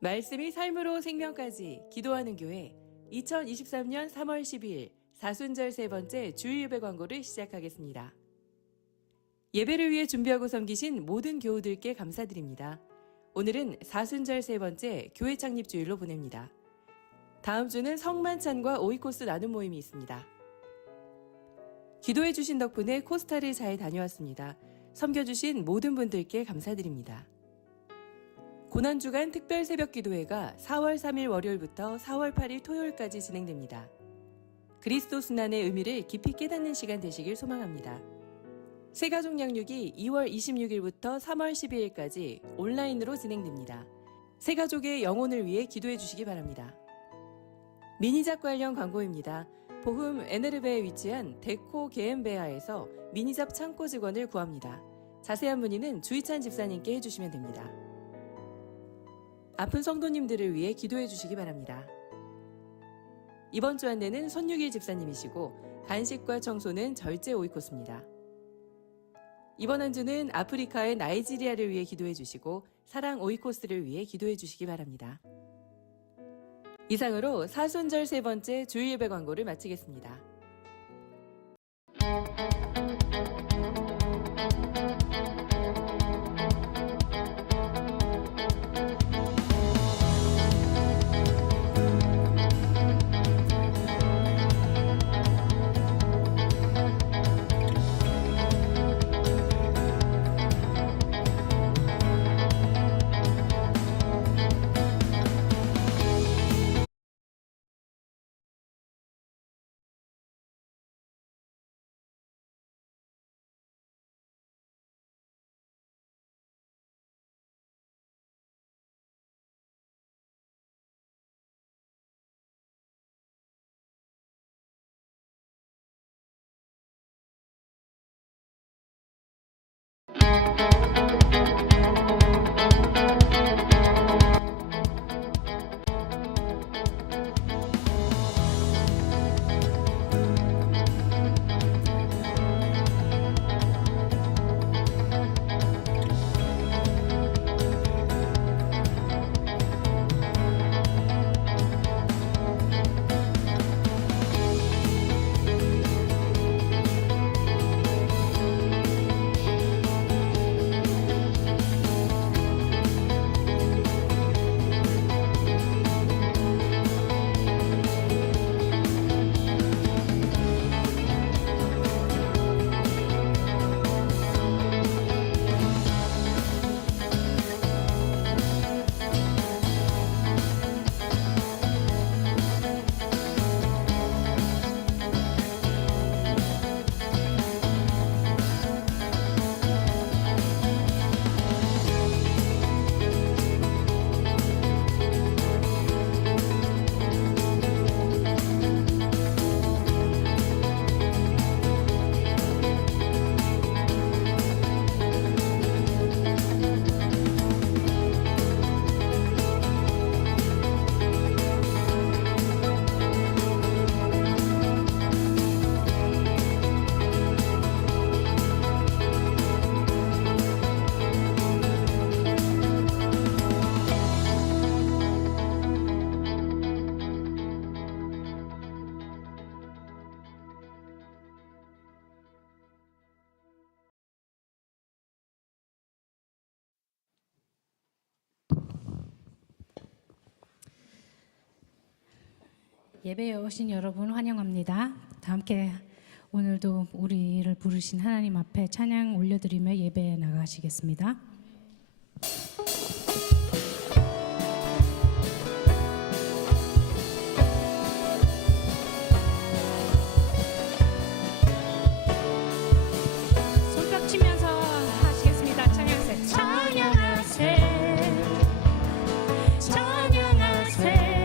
말씀이 삶으로 생명까지 기도하는 교회 2023년 3월 12일 사순절 세 번째 주일 예배 광고를 시작하겠습니다. 예배를 위해 준비하고 섬기신 모든 교우들께 감사드립니다. 오늘은 사순절 세 번째 교회 창립 주일로 보냅니다. 다음 주는 성만찬과 오이코스 나눔 모임이 있습니다. 기도해 주신 덕분에 코스타를 잘 다녀왔습니다. 섬겨주신 모든 분들께 감사드립니다. 고난주간 특별 새벽 기도회가 4월 3일 월요일부터 4월 8일 토요일까지 진행됩니다. 그리스도 순환의 의미를 깊이 깨닫는 시간 되시길 소망합니다. 새가족 양육이 2월 26일부터 3월 12일까지 온라인으로 진행됩니다. 새가족의 영혼을 위해 기도해 주시기 바랍니다. 미니잡 관련 광고입니다. 보흠 에네르베에 위치한 데코 게엠베아에서 미니잡 창고 직원을 구합니다. 자세한 문의는 주희찬 집사님께 해주시면 됩니다. 아픈 성도님들을 위해 기도해 주시기 바랍니다. 이번 주 안내는 손유길 집사님이시고 간식과 청소는 절제 오이코스입니다. 이번 한 주는 아프리카의 나이지리아를 위해 기도해 주시고 사랑 오이코스를 위해 기도해 주시기 바랍니다. 이상으로 사순절 세 번째 주일 예배 광고를 마치겠습니다. 예배에 오신 여러분 환영합니다. 다 함께 오늘도 우리를 부르신 하나님 앞에 찬양 올려드리며 예배에 나가시겠습니다. 손뼉 치면서 하시겠습니다. 찬양세 찬양하세 찬양하세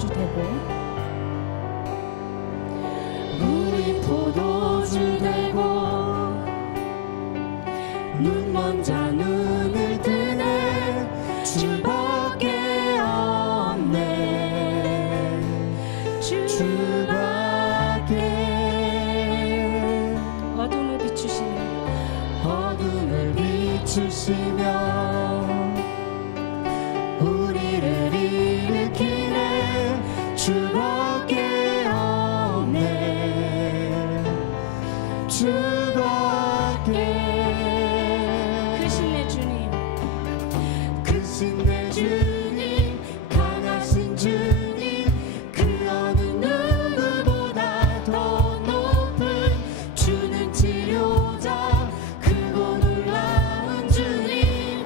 포도주 되고 우리 포도주 되고 눈먼 자 눈을 뜨네 주밖에 없네 주밖에 어둠을 비추시며 우리를 일으키네 주밖에 없네 주밖에 크신 내 주님 크신 내 주님 강하신 주님 그 어느 누구보다 더 높은 주는 치료자 크고 놀라운 주님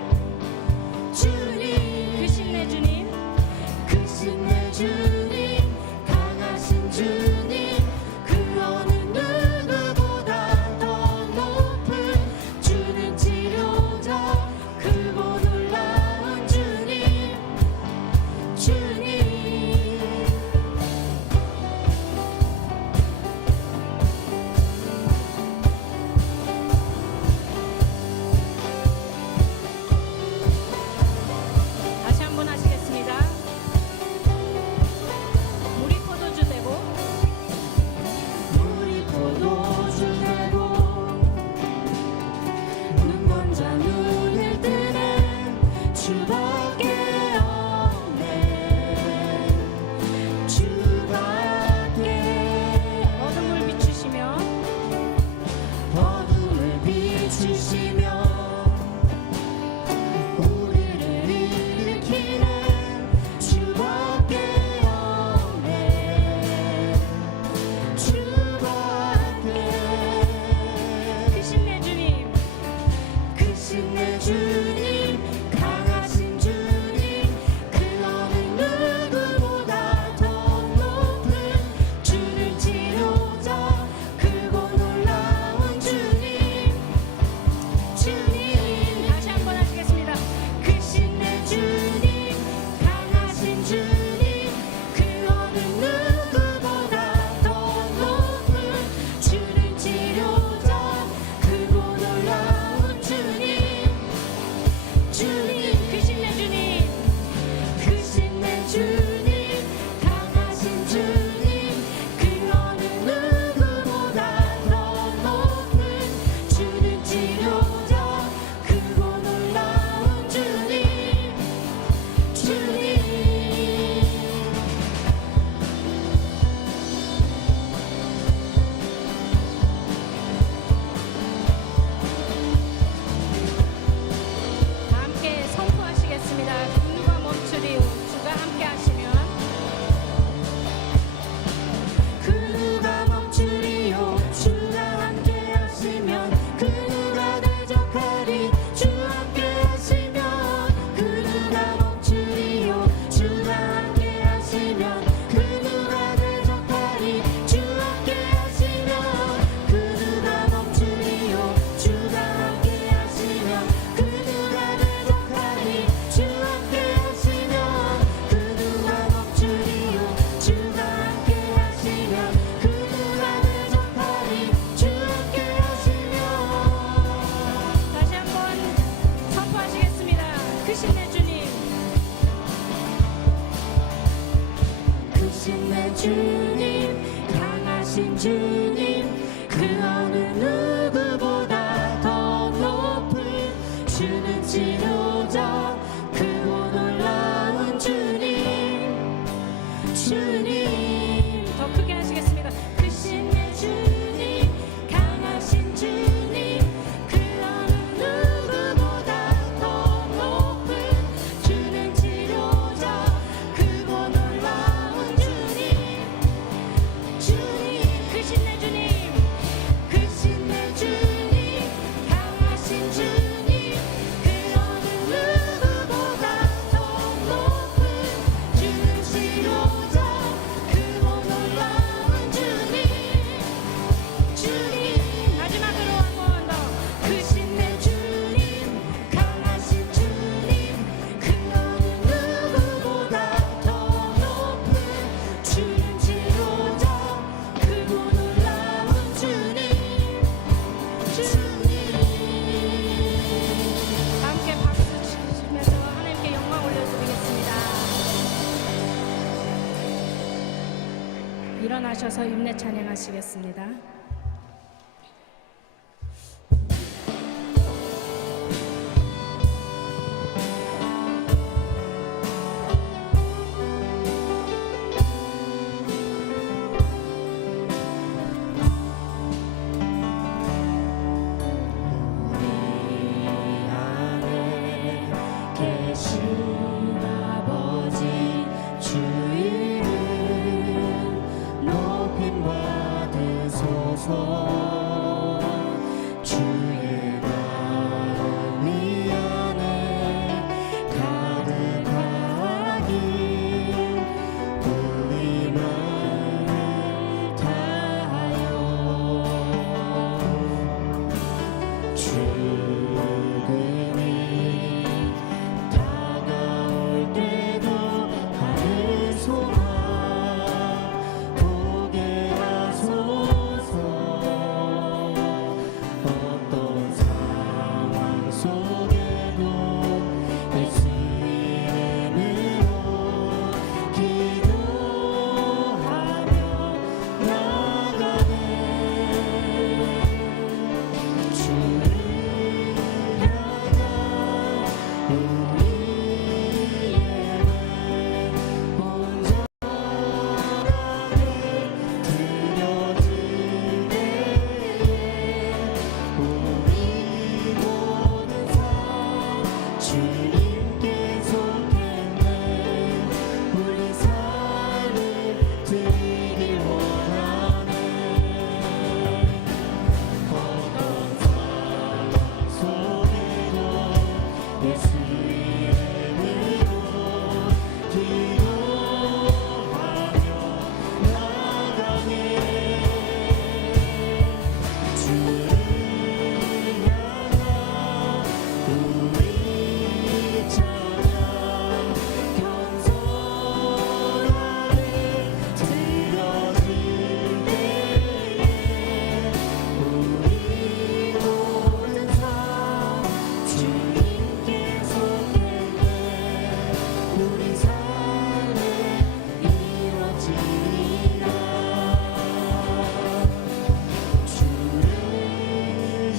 주님 크신 내 주님 크신 내 주님 강하신 주님 그 어느 누구보다 더 높은 주는 치료자 크고 놀라운 주님 주님 다시 한번 하시겠습니다. 우리 포도주 되고 우리 포도주 되고 눈먼 자 눈을 뜨네 주밖에 없네 주밖에 어둠을 비추시며 어둠을 비추시며 우리를 일으키네 주밖에 없네 주밖에 크신 내 주님 크신 내 주님 강하신 주님 그 어느 누구보다 더 높은 주는 치료자 크고 놀라운 주님 주님 다시 한번 하시겠습니다. 크신 내 주님 강하신 주님 그 어느 누구보다 더 높은 주는 치료자 크고 놀라운 주님 주님 크신 내 주님 크신 내 주님 강하신 주님 그 어느 누구보다 더 높은 주는 치료자 크고 놀라운 주님 주님 함께 선포하시겠습니다. 금과 멈추리요 주가 함께 하시면 그 누가 멈추리요 주가 함께 하시면 그 누가 대적하리 주 함께 하시면 그 누가 멈추리요 주가 함께 하시면 그 누가 대적하리 주 함께 하시면 그 누가 멈추리요 주가 함께 하시면 그 누가 대적하리 주 함께 하시면 그 누가 멈추리요 주가 함께 하시면 그 누가 대적하리 주 함께 하시면 다시 한번 선포하시겠습니다. 크신 내 주님 크신 내 주님 강하신 주님 그 어느 누구보다 더 높은 주는 치료자 크고 놀라운 주님 주님 더 크게 하시겠습니다. 크신 내 주님 강하신 주님 그 어느 누구보다 더 높은 주는 치료자 크고 놀라운 주님 주님 크신 내 이어서 임내 찬양하시겠습니다. 계신 아버지 주 이름 높임 받으소서. 주의 마음 이 안에 가득하길 우리 마음을 다하여 죽음이 다가올 때도 하늘 소망 보게 하소서. 어떤 상황 속에도 예수 이름으로 기도하며 나가네. 주를 향한 우리의 온전하게 드려질 때에 우리 모든 삶 주님께 속했네. 우리 삶을 드리길 원하네. 어떤 상황 속에도 예수 이름으로 기도하며 나가네. 주를 향한 우리 찬양 겸손하게 드려질 때에 우리 모든 삶 주님께 속했네. 우리 삶에 이루어지리라. 주를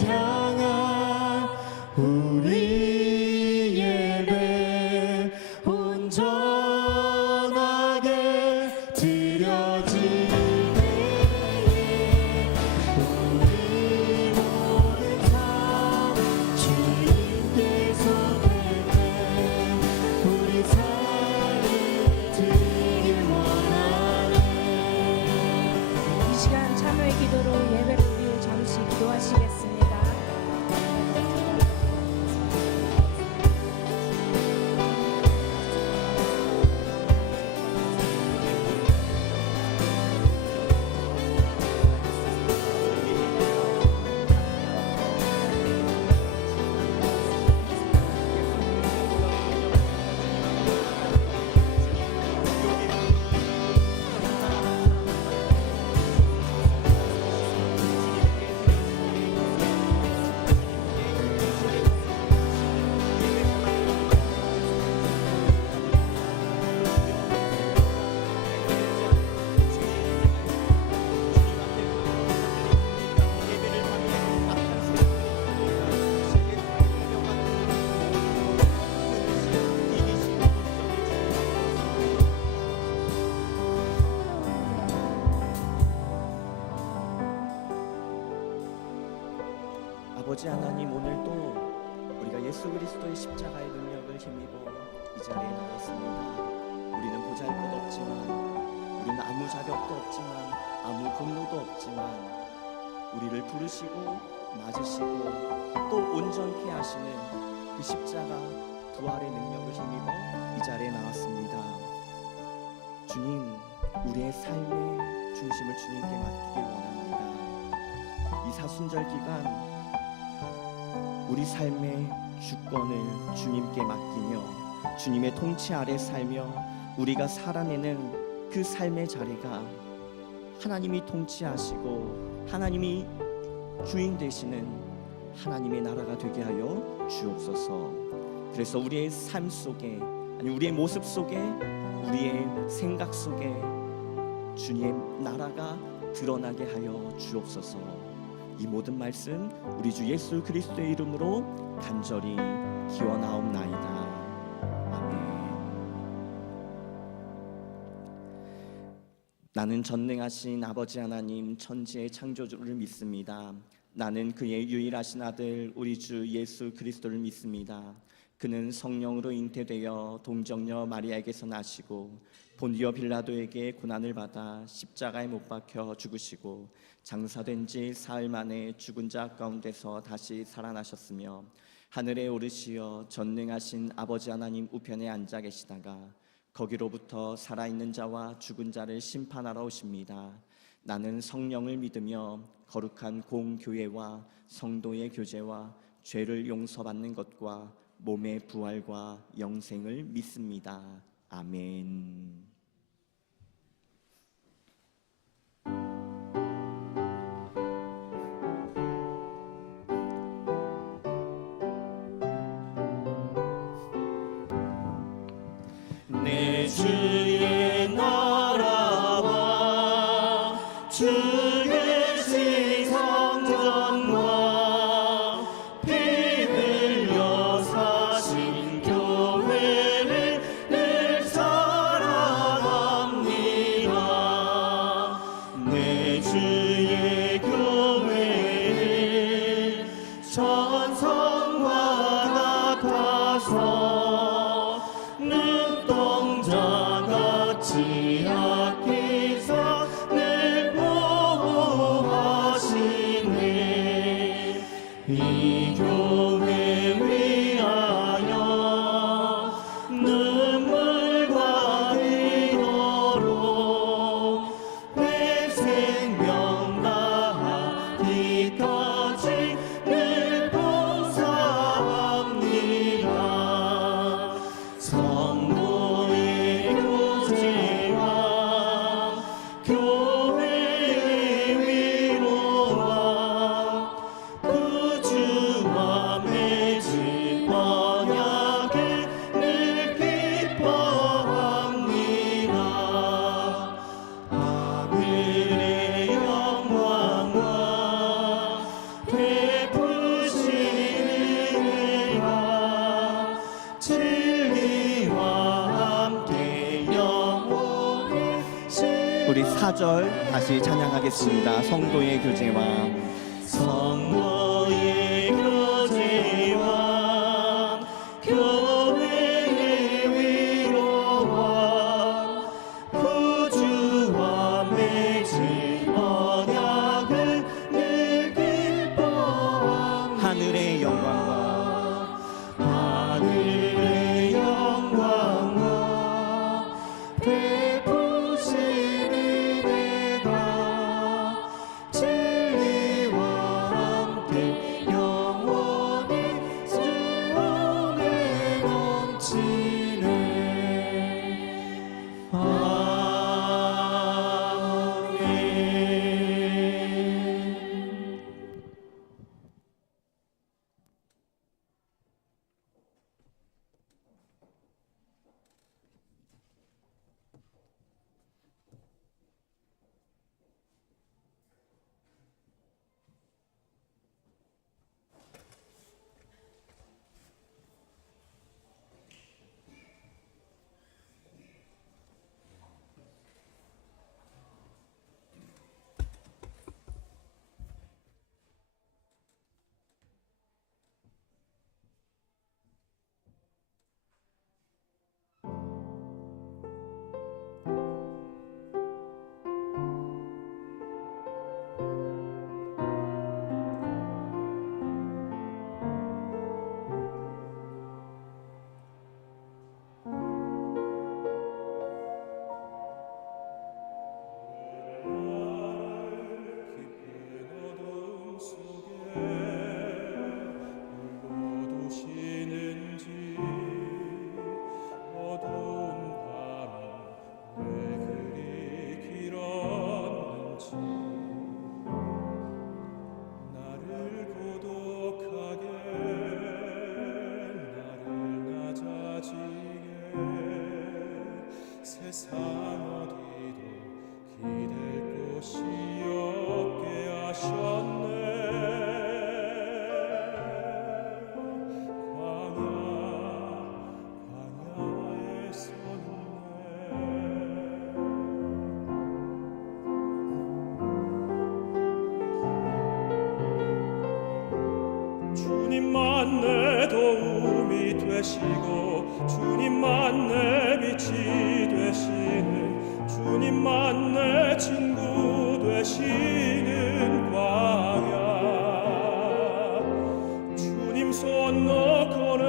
향한 우리 예배 온전하게 드려질 때에 우리 모든 삶 주님께 속했네. 우리 삶을 드리길 원하네. 이 시간 참여의 기도로 예배를 위해 잠시 기도하시겠습니다. 아버지 하나님, 오늘도 우리가 예수 그리스도의 십자가의 능력을 힘입어 이 자리에 나왔습니다. 우리는 보잘것없지만, 우리는 아무 자격도 없지만, 아무 분노도 없지만 우리를 부르시고 맞으시고 또 온전케 하시는 그 십자가 부활의 능력을 힘입어 이 자리에 나왔습니다. 주님, 우리의 삶의 중심을 주님께 맡기길 원합니다. 이 사순절 기간 우리 삶의 주권을 주님께 맡기며 주님의 통치 아래 살며 우리가 살아내는 그 삶의 자리가 하나님이 통치하시고 하나님이 주인 되시는 하나님의 나라가 되게 하여 주옵소서. 그래서 우리의 삶 속에, 아니 우리의 모습 속에, 우리의 생각 속에 주님의 나라가 드러나게 하여 주옵소서. 이 모든 말씀 우리 주 예수 그리스도의 이름으로 간절히 기원하옵나이다. 나는 전능하신 아버지 하나님 천지의 창조주를 믿습니다. 나는 그의 유일하신 아들 우리 주 예수 그리스도를 믿습니다. 그는 성령으로 잉태되어 동정녀 마리아에게서 나시고 본디오 빌라도에게 고난을 받아 십자가에 못 박혀 죽으시고 장사된 지 사흘 만에 죽은 자 가운데서 다시 살아나셨으며 하늘에 오르시어 전능하신 아버지 하나님 우편에 앉아 계시다가 거기로부터 살아있는 자와 죽은 자를 심판하러 오십니다. 나는 성령을 믿으며 거룩한 공교회와 성도의 교제와 죄를 용서받는 것과 몸의 부활과 영생을 믿습니다. 아멘. 내 주의 나라와 주 계신 성전과 피 흘려 사신 교회를 늘 사랑합니다. 내 주의 교회는 천성과 같아서 눈동자같이 아끼사 늘 보호하시네. 이 교회 위하여 눈물과 기도로 내 생명 다하기까지 늘 봉사합니다. 성도의 교제와 교회의 위로와 구주와 맺은 언약을 늘 기뻐합니다. 하늘의 영광과 베푸신 은혜가 진리와 함께 영원히 우리 4절 다시 찬양하겠습니다. 성도의 교제와 성도의 교제와 교회의 위로와 구주와 맺은 언약을 늘 기뻐합니다. 하늘의 영광과 하늘의 영광과 베푸신 은혜가 진리와 함께 주님만 내 도움이 되시고 주님만 내 빛이 되시는 주님만 내 친구 되시는 광야 주님 손 놓고는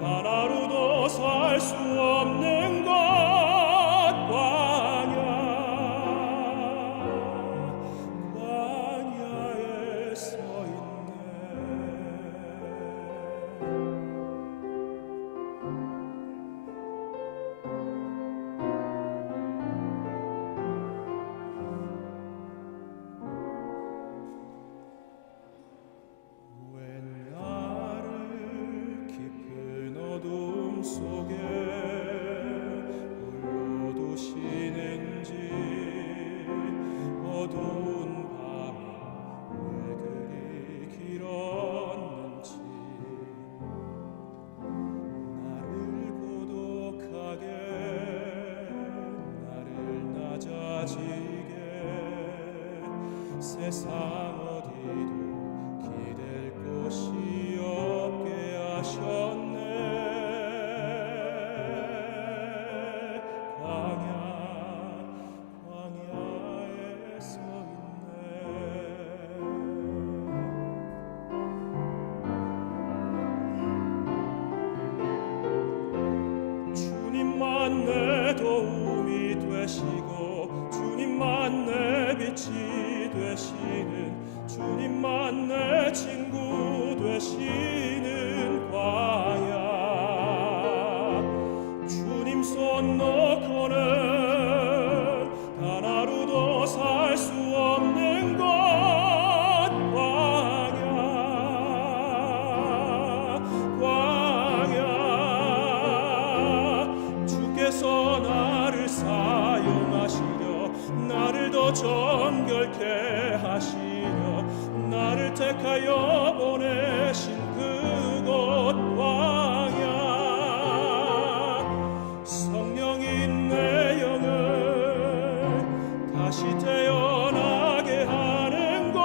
단 하루도 살 수 없는 것 광야에 서 세상 어디도 기댈 곳이 없게 하셨네 광야에 서 있네 주님만 내 도움이 되시고 주님만 내 빛이 되시는 주님만 내 친구 되시는 광야 주님 손 놓고는 단 하루도 살 수 없는 것 광야 주께서 나를 사용하시려 나를 더 정결케 하시려 나를 택하여 보내신 그곳 광야 성령인 내 영을 다시 태어나게 하는 곳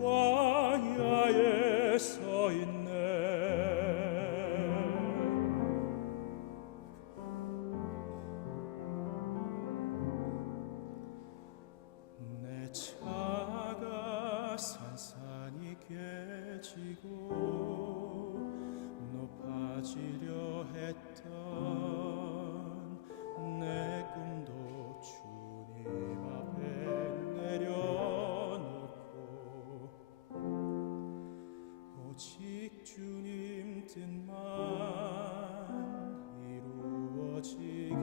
광야에 서 있네 내 차가 산산이 깨지고 높아지려 했던 내 꿈도 주님 앞에 내려놓고 오직 주님 뜻만 이루어지기를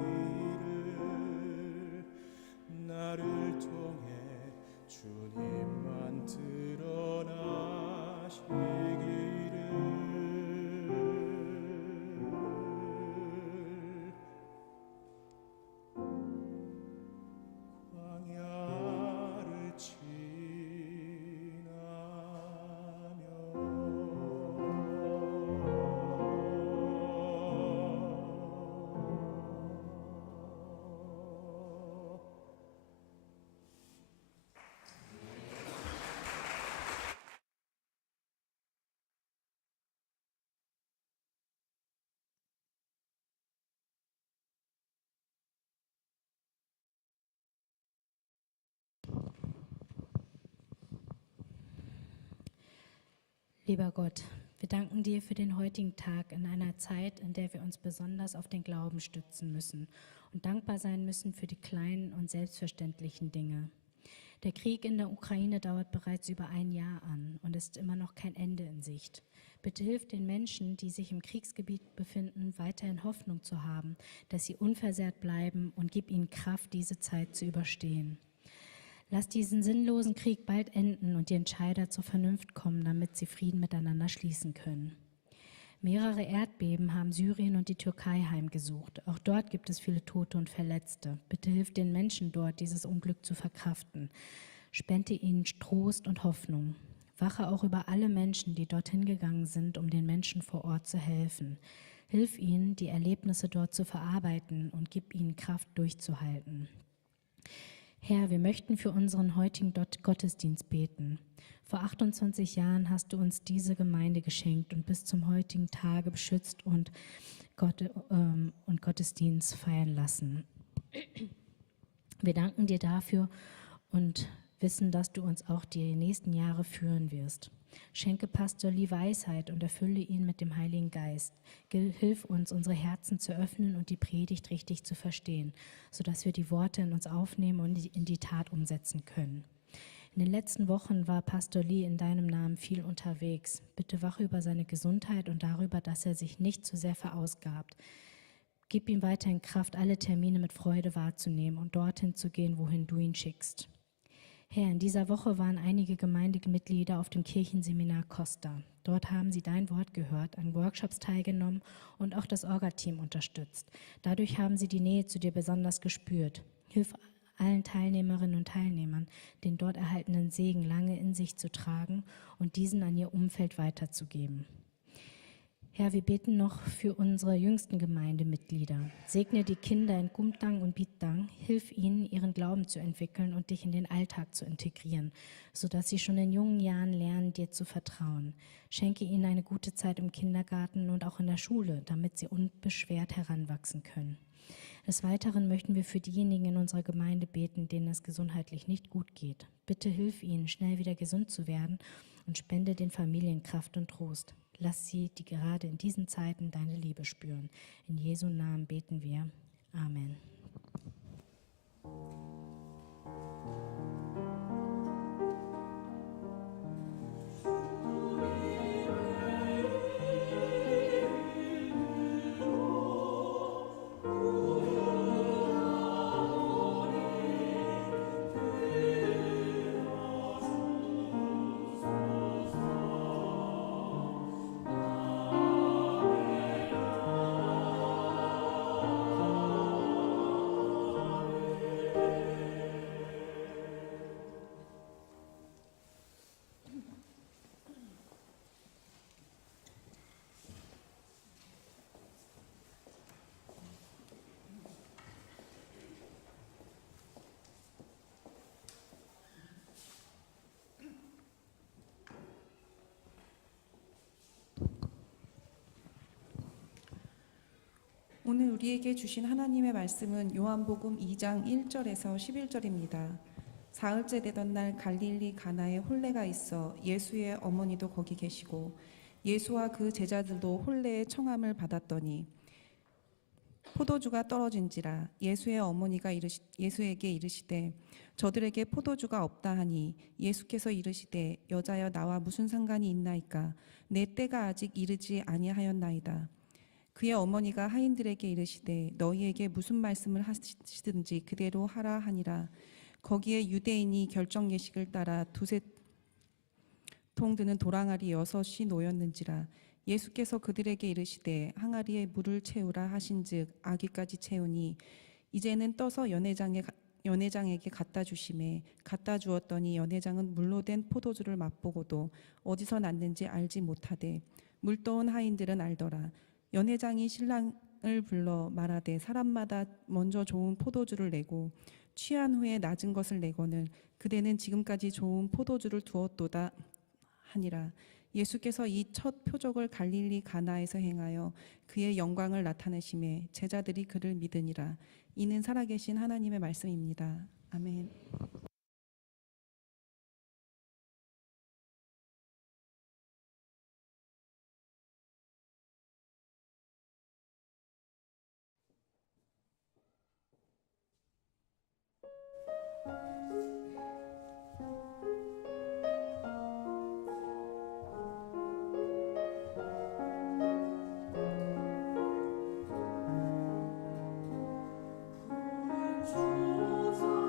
나를 통해 주님만 드러나시기를 광야를 지나며 Lieber Gott, wir danken dir für den heutigen Tag in einer Zeit, in der wir uns besonders auf den Glauben stützen müssen und dankbar sein müssen für die kleinen und selbstverständlichen Dinge. Der Krieg in der Ukraine dauert bereits über ein Jahr an und ist immer noch kein Ende in Sicht. Bitte hilf den Menschen, die sich im Kriegsgebiet befinden, weiterhin Hoffnung zu haben, dass sie unversehrt bleiben und gib ihnen Kraft, diese Zeit zu überstehen. Lass diesen sinnlosen Krieg bald enden und die Entscheider zur Vernunft kommen, damit sie Frieden miteinander schließen können. Mehrere Erdbeben haben Syrien und die Türkei heimgesucht. Auch dort gibt es viele Tote und Verletzte. Bitte hilf den Menschen dort, dieses Unglück zu verkraften. Spende ihnen Trost und Hoffnung. Wache auch über alle Menschen, die dorthin gegangen sind, um den Menschen vor Ort zu helfen. Hilf ihnen, die Erlebnisse dort zu verarbeiten und gib ihnen Kraft, durchzuhalten. Herr, wir möchten für unseren heutigen Gottesdienst beten. Vor 28 Jahren hast du uns diese Gemeinde geschenkt und bis zum heutigen Tage beschützt und Gottesdienst feiern lassen. Wir danken dir dafür und wissen, dass du uns auch die nächsten Jahre führen wirst. Schenke Pastor Lee Weisheit und erfülle ihn mit dem Heiligen Geist. Hilf uns, unsere Herzen zu öffnen und die Predigt richtig zu verstehen, sodass wir die Worte in uns aufnehmen und in die Tat umsetzen können. In den letzten Wochen war Pastor Lee in deinem Namen viel unterwegs. Bitte wache über seine Gesundheit und darüber, dass er sich nicht zu sehr verausgabt. Gib ihm weiterhin Kraft, alle Termine mit Freude wahrzunehmen und dorthin zu gehen, wohin du ihn schickst. Herr, in dieser Woche waren einige Gemeindemitglieder auf dem Kirchenseminar Costa. Dort haben sie dein Wort gehört, an Workshops teilgenommen und auch das Orga-Team unterstützt. Dadurch haben sie die Nähe zu dir besonders gespürt. Hilf allen Teilnehmerinnen und Teilnehmern, den dort erhaltenen Segen lange in sich zu tragen und diesen an ihr Umfeld weiterzugeben. Herr, wir beten noch für unsere jüngsten Gemeindemitglieder. Segne die Kinder in Kumtang und Bitang, hilf ihnen, ihren Glauben zu entwickeln und dich in den Alltag zu integrieren, sodass sie schon in jungen Jahren lernen, dir zu vertrauen. Schenke ihnen eine gute Zeit im Kindergarten und auch in der Schule, damit sie unbeschwert heranwachsen können. Des Weiteren möchten wir für diejenigen in unserer Gemeinde beten, denen es gesundheitlich nicht gut geht. Bitte hilf ihnen, schnell wieder gesund zu werden und spende den Familien Kraft und Trost. Lass sie, die gerade in diesen Zeiten deine Liebe spüren. In Jesu Namen beten wir. Amen. 오늘 우리에게 주신 하나님의 말씀은 요한복음 2장 1절에서 11절입니다. 사흘째 되던 날 갈릴리 가나에 혼례가 있어 예수의 어머니도 거기 계시고 예수와 그 제자들도 혼례의 청함을 받았더니 포도주가 떨어진지라 예수의 어머니가 예수에게 이르시되 저들에게 포도주가 없다 하니 예수께서 이르시되 여자여 나와 무슨 상관이 있나이까 내 때가 아직 이르지 아니하였나이다. 그의 어머니가 하인들에게 이르시되 너희에게 무슨 말씀을 하시든지 그대로 하라 하니라. 거기에 유대인이 결정 예식을 따라 두세 통 드는 도랑아리 6이 놓였는지라. 예수께서 그들에게 이르시되 항아리에 물을 채우라 하신즉 아기까지 채우니 이제는 떠서 연회장에게 갖다 주심에 갖다 주었더니 연회장은 물로 된 포도주를 맛보고도 어디서 났는지 알지 못하되 물떠온 하인들은 알더라. 연회장이 신랑을 불러 말하되 사람마다 먼저 좋은 포도주를 내고 취한 후에 낮은 것을 내거늘 그대는 지금까지 좋은 포도주를 두었도다 하니라. 예수께서 이 첫 표적을 갈릴리 가나에서 행하여 그의 영광을 나타내심에 제자들이 그를 믿으니라. 이는 살아계신 하나님의 말씀입니다. 아멘. 주사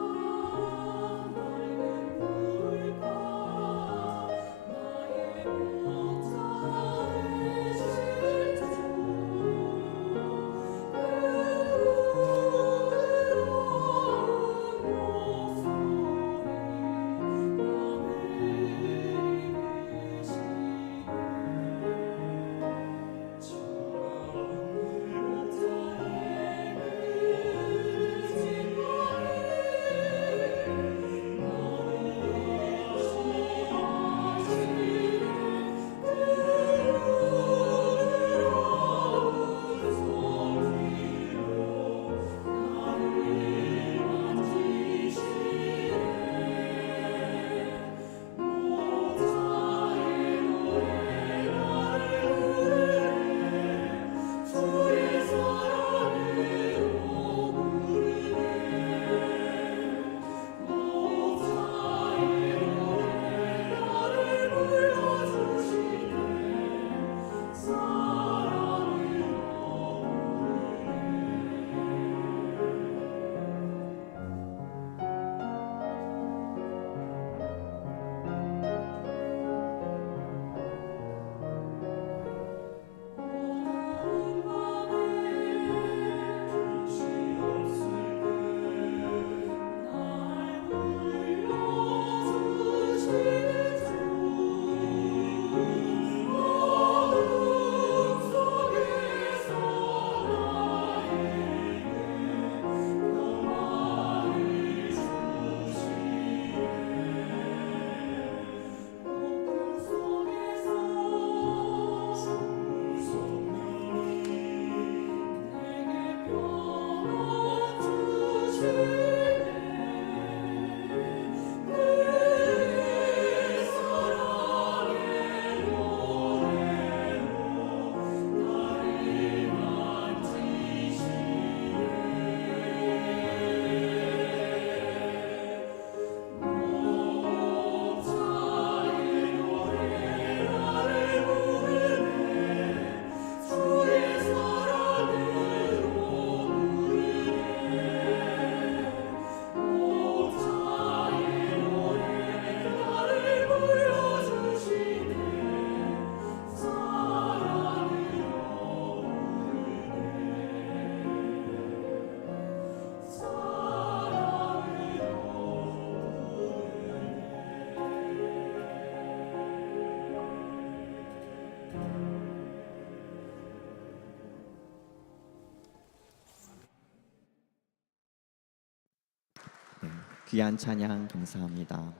귀한 찬양 감사합니다.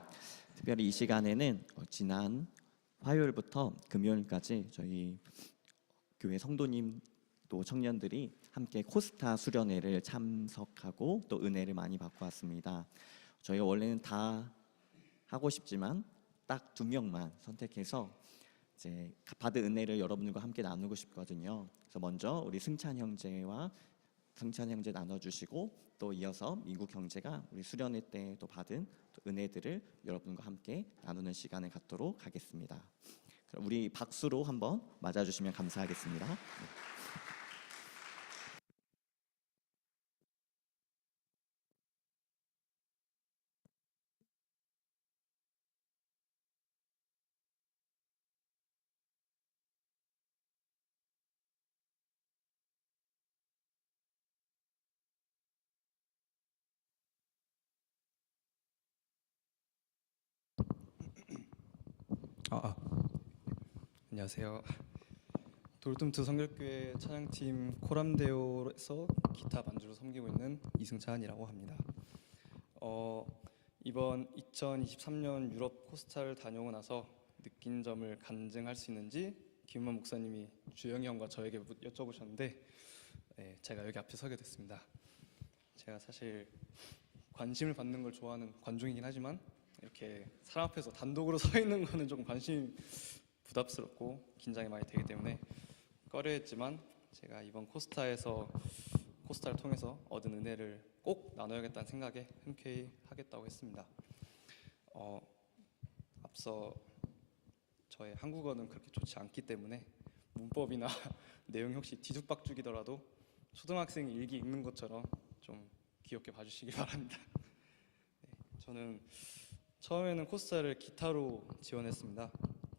특별히 이 시간에는 지난 화요일부터 금요일까지 저희 교회 성도님 또 청년들이 함께 코스타 수련회를 참석하고 또 은혜를 많이 받고 왔습니다. 저희가 원래는 다 하고 싶지만 딱 2명만 선택해서 이제 받은 은혜를 여러분들과 함께 나누고 싶거든요. 그래서 먼저 우리 승찬 형제 나눠주시고 또 이어서 미국 형제가 우리 수련회 때 또 받은 또 은혜들을 여러분과 함께 나누는 시간을 갖도록 하겠습니다. 그럼 우리 박수로 한번 맞아주시면 감사하겠습니다. 안녕하세요. 돌tum투 성결교회 찬양팀 코람데오에서 기타 반주로 섬기고 있는 이승찬이라고 합니다. 이번 2023년 유럽 코스타를 다녀오고 나서 느낀 점을 간증할 수 있는지 김은만 목사님이 주영이 형과 저에게 여쭤보셨는데 제가 여기 앞에 서게 됐습니다. 제가 사실 관심을 받는 걸 좋아하는 관중이긴 하지만 이렇게 사람 앞에서 단독으로 서 있는 거는 조금 관심 부담스럽고 긴장이 많이 되기 때문에 꺼려했지만 제가 이번 코스타를 통해서 얻은 은혜를 꼭 나눠야겠다는 생각에 흔쾌히 하겠다고 했습니다. 앞서 저의 한국어는 그렇게 좋지 않기 때문에 문법이나 내용이 혹시 뒤죽박죽이더라도 초등학생이 일기 읽는 것처럼 좀 귀엽게 봐주시기 바랍니다. 저는 처음에는 코스타를 기타로 지원했습니다.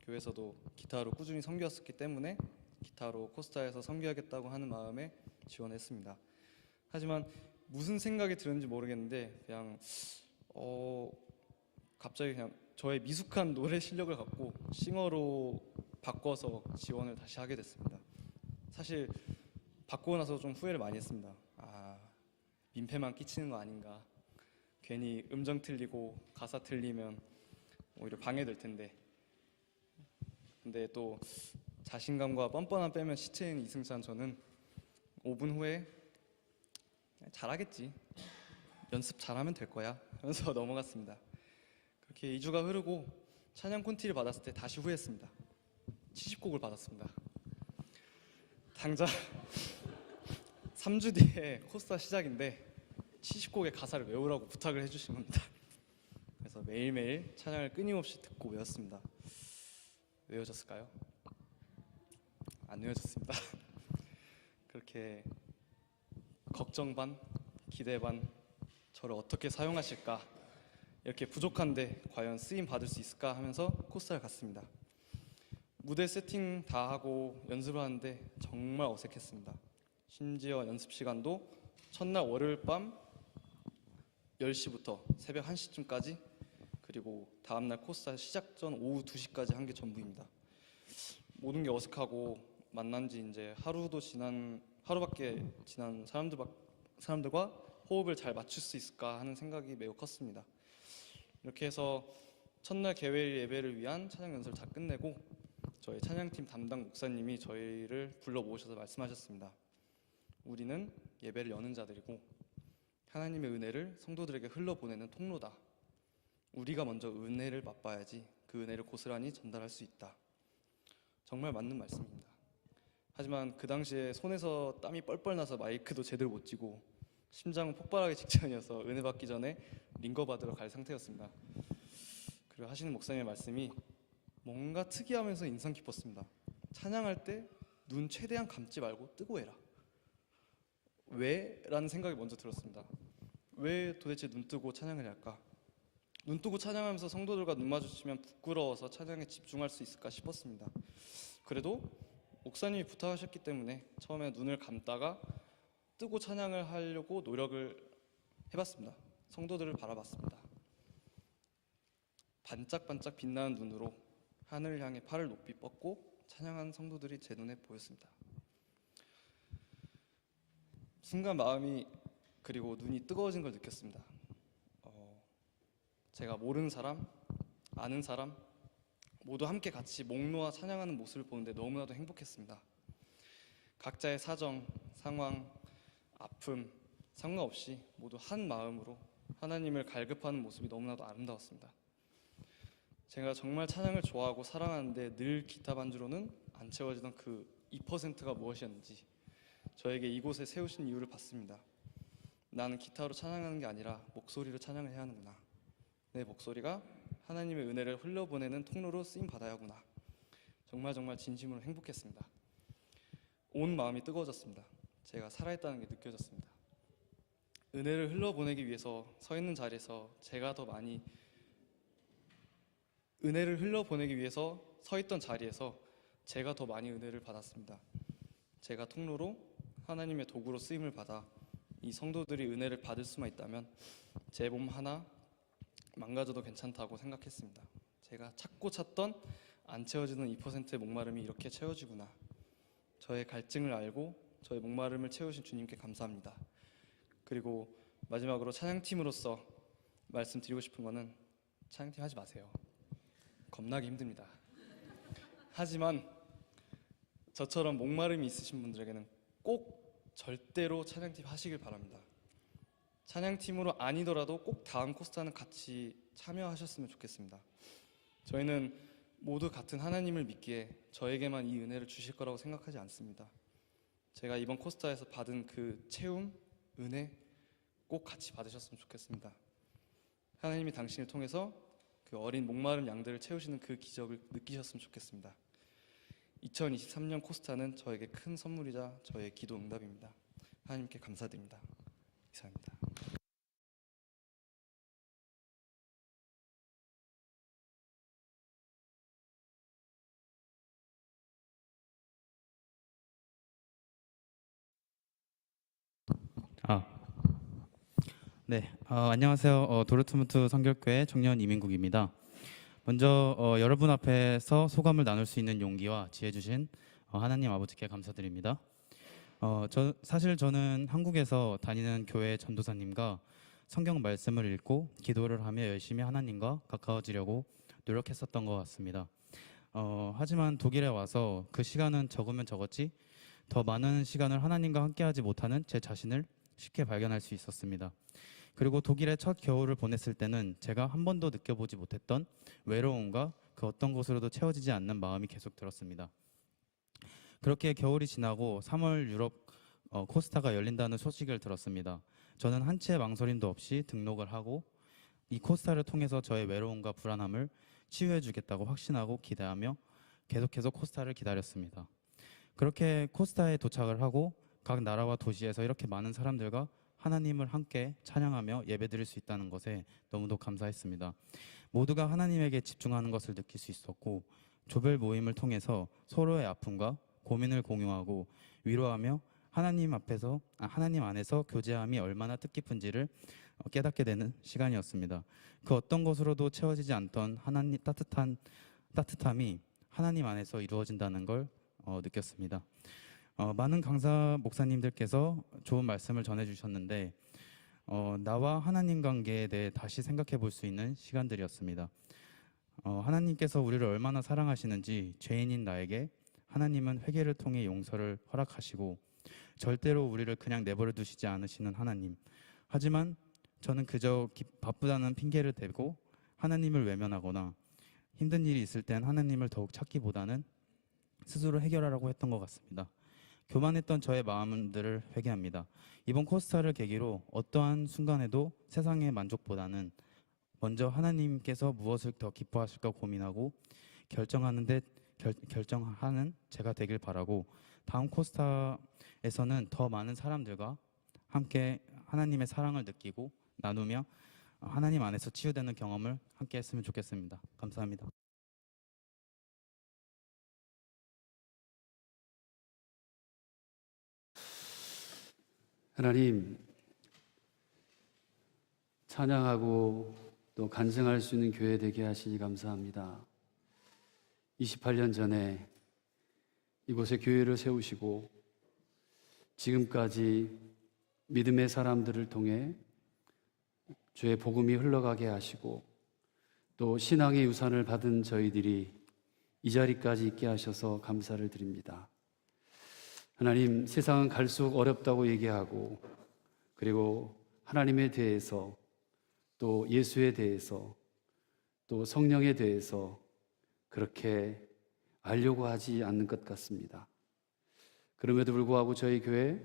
교회에서도 기타로 꾸준히 섬겼었기 때문에 기타로 코스타에서 섬겨야겠다고 하는 마음에 지원했습니다. 하지만 무슨 생각이 들었는지 모르겠는데 그냥 갑자기 그냥 저의 미숙한 노래 실력을 갖고 싱어로 바꿔서 지원을 다시 하게 됐습니다. 사실 바꾸고 나서 좀 후회를 많이 했습니다. 민폐만 끼치는 거 아닌가, 괜히 음정 틀리고 가사 틀리면 오히려 방해될 텐데. 근데 또 자신감과 뻔뻔함 빼면 시체인 이승찬, 저는 5분 후에 잘하겠지, 연습 잘하면 될 거야 하면서 넘어갔습니다. 그렇게 2주가 흐르고 찬양 콘티를 받았을 때 다시 후회했습니다. 70곡을 받았습니다. 당장 3주 뒤에 코스타 시작인데 70곡의 가사를 외우라고 부탁을 해주신 겁니다. 그래서 매일매일 찬양을 끊임없이 듣고 외웠습니다. 외워졌을까요? 안 외워졌습니다. 그렇게 걱정 반, 기대 반, 저를 어떻게 사용하실까, 이렇게 부족한데 과연 쓰임 받을 수 있을까 하면서 코스타를 갔습니다. 무대 세팅 다 하고 연습을 하는데 정말 어색했습니다. 심지어 연습 시간도 첫날 월요일 밤 10시부터 새벽 1시쯤까지, 그리고 다음날 코스타 시작 전 오후 2시까지 한 게 전부입니다. 모든 게 어색하고 만난 지 이제 하루밖에 지난 사람들과 호흡을 잘 맞출 수 있을까 하는 생각이 매우 컸습니다. 이렇게 해서 첫날 개회일 예배를 위한 찬양 연습을 다 끝내고 저희 찬양팀 담당 목사님이 저희를 불러 모으셔서 말씀하셨습니다. 우리는 예배를 여는 자들이고 하나님의 은혜를 성도들에게 흘러보내는 통로다. 우리가 먼저 은혜를 맛봐야지 그 은혜를 고스란히 전달할 수 있다. 정말 맞는 말씀입니다. 하지만 그 당시에 손에서 땀이 뻘뻘 나서 마이크도 제대로 못 쥐고 심장은 폭발하기 직전이어서 은혜 받기 전에 링거 받으러 갈 상태였습니다. 그리고 하시는 목사님의 말씀이 뭔가 특이하면서 인상 깊었습니다. 찬양할 때 눈 최대한 감지 말고 뜨고 해라. 왜? 라는 생각이 먼저 들었습니다. 왜 도대체 눈 뜨고 찬양을 할까? 눈 뜨고 찬양하면서 성도들과 눈 마주치면 부끄러워서 찬양에 집중할 수 있을까 싶었습니다. 그래도 목사님이 부탁하셨기 때문에 처음에 눈을 감다가 뜨고 찬양을 하려고 노력을 해봤습니다. 성도들을 바라봤습니다. 반짝반짝 빛나는 눈으로 하늘을 향해 팔을 높이 뻗고 찬양한 성도들이 제 눈에 보였습니다. 순간 마음이 그리고 눈이 뜨거워진 걸 느꼈습니다. 제가 모르는 사람, 아는 사람 모두 함께 같이 목 놓아 찬양하는 모습을 보는데 너무나도 행복했습니다. 각자의 사정, 상황, 아픔 상관없이 모두 한 마음으로 하나님을 갈급하는 모습이 너무나도 아름다웠습니다. 제가 정말 찬양을 좋아하고 사랑하는데 늘 기타 반주로는 안 채워지던 그 2%가 무엇이었는지 저에게 이곳에 세우신 이유를 봤습니다. 나는 기타로 찬양하는 게 아니라 목소리로 찬양을 해야 하는구나. 내 목소리가 하나님의 은혜를 흘려보내는 통로로 쓰임 받아야 하구나. 정말 진심으로 행복했습니다. 온 마음이 뜨거워졌습니다. 제가 살아있다는 게 느껴졌습니다. 은혜를 흘려보내기 위해서 서 있는 자리에서 제가 더 많이 은혜를 흘려보내기 위해서 서 있던 자리에서 제가 더 많이 은혜를 받았습니다. 제가 통로로 하나님의 도구로 쓰임을 받아 이 성도들이 은혜를 받을 수만 있다면 제 몸 하나 망가져도 괜찮다고 생각했습니다. 제가 찾고 찾던 안 채워지는 2%의 목마름이 이렇게 채워지구나. 저의 갈증을 알고 저의 목마름을 채우신 주님께 감사합니다. 그리고 마지막으로 찬양팀으로서 말씀드리고 싶은 거는 찬양팀 하지 마세요. 겁나게 힘듭니다. 하지만 저처럼 목마름이 있으신 분들에게는 꼭 절대로 찬양팀 하시길 바랍니다. 찬양팀으로 아니더라도 꼭 다음 코스타는 같이 참여하셨으면 좋겠습니다. 저희는 모두 같은 하나님을 믿기에 저에게만 이 은혜를 주실 거라고 생각하지 않습니다. 제가 이번 코스타에서 받은 그 채움, 은혜 꼭 같이 받으셨으면 좋겠습니다. 하나님이 당신을 통해서 그 어린 목마른 양들을 채우시는 그 기적을 느끼셨으면 좋겠습니다. 2023년 코스타는 저에게 큰 선물이자 저의 기도 응답입니다. 하나님께 감사드립니다. 이상입니다. 네, 안녕하세요. 도르트문트 성결교회 청년 이민국입니다. 먼저 여러분 앞에서 소감을 나눌 수 있는 용기와 지혜 주신 하나님 아버지께 감사드립니다. 사실 저는 한국에서 다니는 교회 전도사님과 성경 말씀을 읽고 기도를 하며 열심히 하나님과 가까워지려고 노력했었던 것 같습니다. 하지만 독일에 와서 그 시간은 적으면 적었지 더 많은 시간을 하나님과 함께하지 못하는 제 자신을 쉽게 발견할 수 있었습니다. 그리고 독일의 첫 겨울을 보냈을 때는 제가 한 번도 느껴보지 못했던 외로움과 그 어떤 것으로도 채워지지 않는 마음이 계속 들었습니다. 그렇게 겨울이 지나고 3월 유럽 코스타가 열린다는 소식을 들었습니다. 저는 한치의 망설임도 없이 등록을 하고 이 코스타를 통해서 저의 외로움과 불안함을 치유해 주겠다고 확신하고 기대하며 계속해서 코스타를 기다렸습니다. 그렇게 코스타에 도착을 하고 각 나라와 도시에서 이렇게 많은 사람들과 하나님을 함께 찬양하며 예배드릴 수 있다는 것에 너무도 감사했습니다. 모두가 하나님에게 집중하는 것을 느낄 수 있었고 조별 모임을 통해서 서로의 아픔과 고민을 공유하고 위로하며 하나님 안에서 교제함이 얼마나 뜻깊은지를 깨닫게 되는 시간이었습니다. 그 어떤 것으로도 채워지지 않던 하나님 따뜻함이 하나님 안에서 이루어진다는 걸 느꼈습니다. 많은 강사 목사님들께서 좋은 말씀을 전해주셨는데 나와 하나님 관계에 대해 다시 생각해 볼 수 있는 시간들이었습니다. 하나님께서 우리를 얼마나 사랑하시는지 죄인인 나에게 하나님은 회개를 통해 용서를 허락하시고 절대로 우리를 그냥 내버려 두시지 않으시는 하나님. 하지만 저는 그저 바쁘다는 핑계를 대고 하나님을 외면하거나 힘든 일이 있을 땐 하나님을 더욱 찾기보다는 스스로 해결하라고 했던 것 같습니다. 교만했던 저의 마음들을 회개합니다. 이번 코스타를 계기로 어떠한 순간에도 세상의 만족보다는 먼저 하나님께서 무엇을 더 기뻐하실까 고민하고 결정하는 제가 되길 바라고 다음 코스타에서는 더 많은 사람들과 함께 하나님의 사랑을 느끼고 나누며 하나님 안에서 치유되는 경험을 함께 했으면 좋겠습니다. 감사합니다. 하나님, 찬양하고 또 간증할 수 있는 교회 되게 하시니 감사합니다. 28년 전에 이곳에 교회를 세우시고 지금까지 믿음의 사람들을 통해 주의 복음이 흘러가게 하시고 또 신앙의 유산을 받은 저희들이 이 자리까지 있게 하셔서 감사를 드립니다. 하나님, 세상은 갈수록 어렵다고 얘기하고, 그리고 하나님에 대해서, 또 예수에 대해서, 또 성령에 대해서 그렇게 알려고 하지 않는 것 같습니다. 그럼에도 불구하고 저희 교회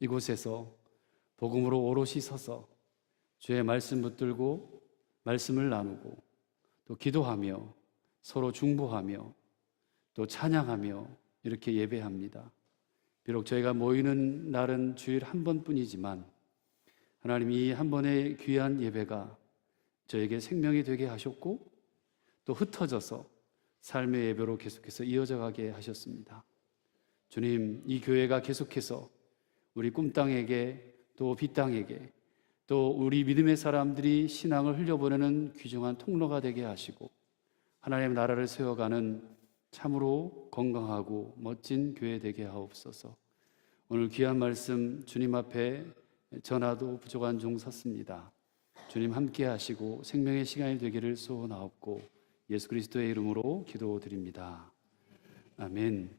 이곳에서 복음으로 오롯이 서서 주의 말씀 붙들고 말씀을 나누고 또 기도하며 서로 중보하며 또 찬양하며 이렇게 예배합니다. 비록 저희가 모이는 날은 주일 한 번뿐이지만 하나님, 이 한 번의 귀한 예배가 저에게 생명이 되게 하셨고 또 흩어져서 삶의 예배로 계속해서 이어져 가게 하셨습니다. 주님, 이 교회가 계속해서 우리 꿈땅에게 또 빗땅에게 또 우리 믿음의 사람들이 신앙을 흘려보내는 귀중한 통로가 되게 하시고 하나님의 나라를 세워가는 참으로 건강하고 멋진 교회 되게 하옵소서. 오늘 귀한 말씀 주님 앞에 전하도 부족한 종 섰습니다. 주님 함께 하시고 생명의 시간이 되기를 소원하옵고 예수 그리스도의 이름으로 기도드립니다. 아멘.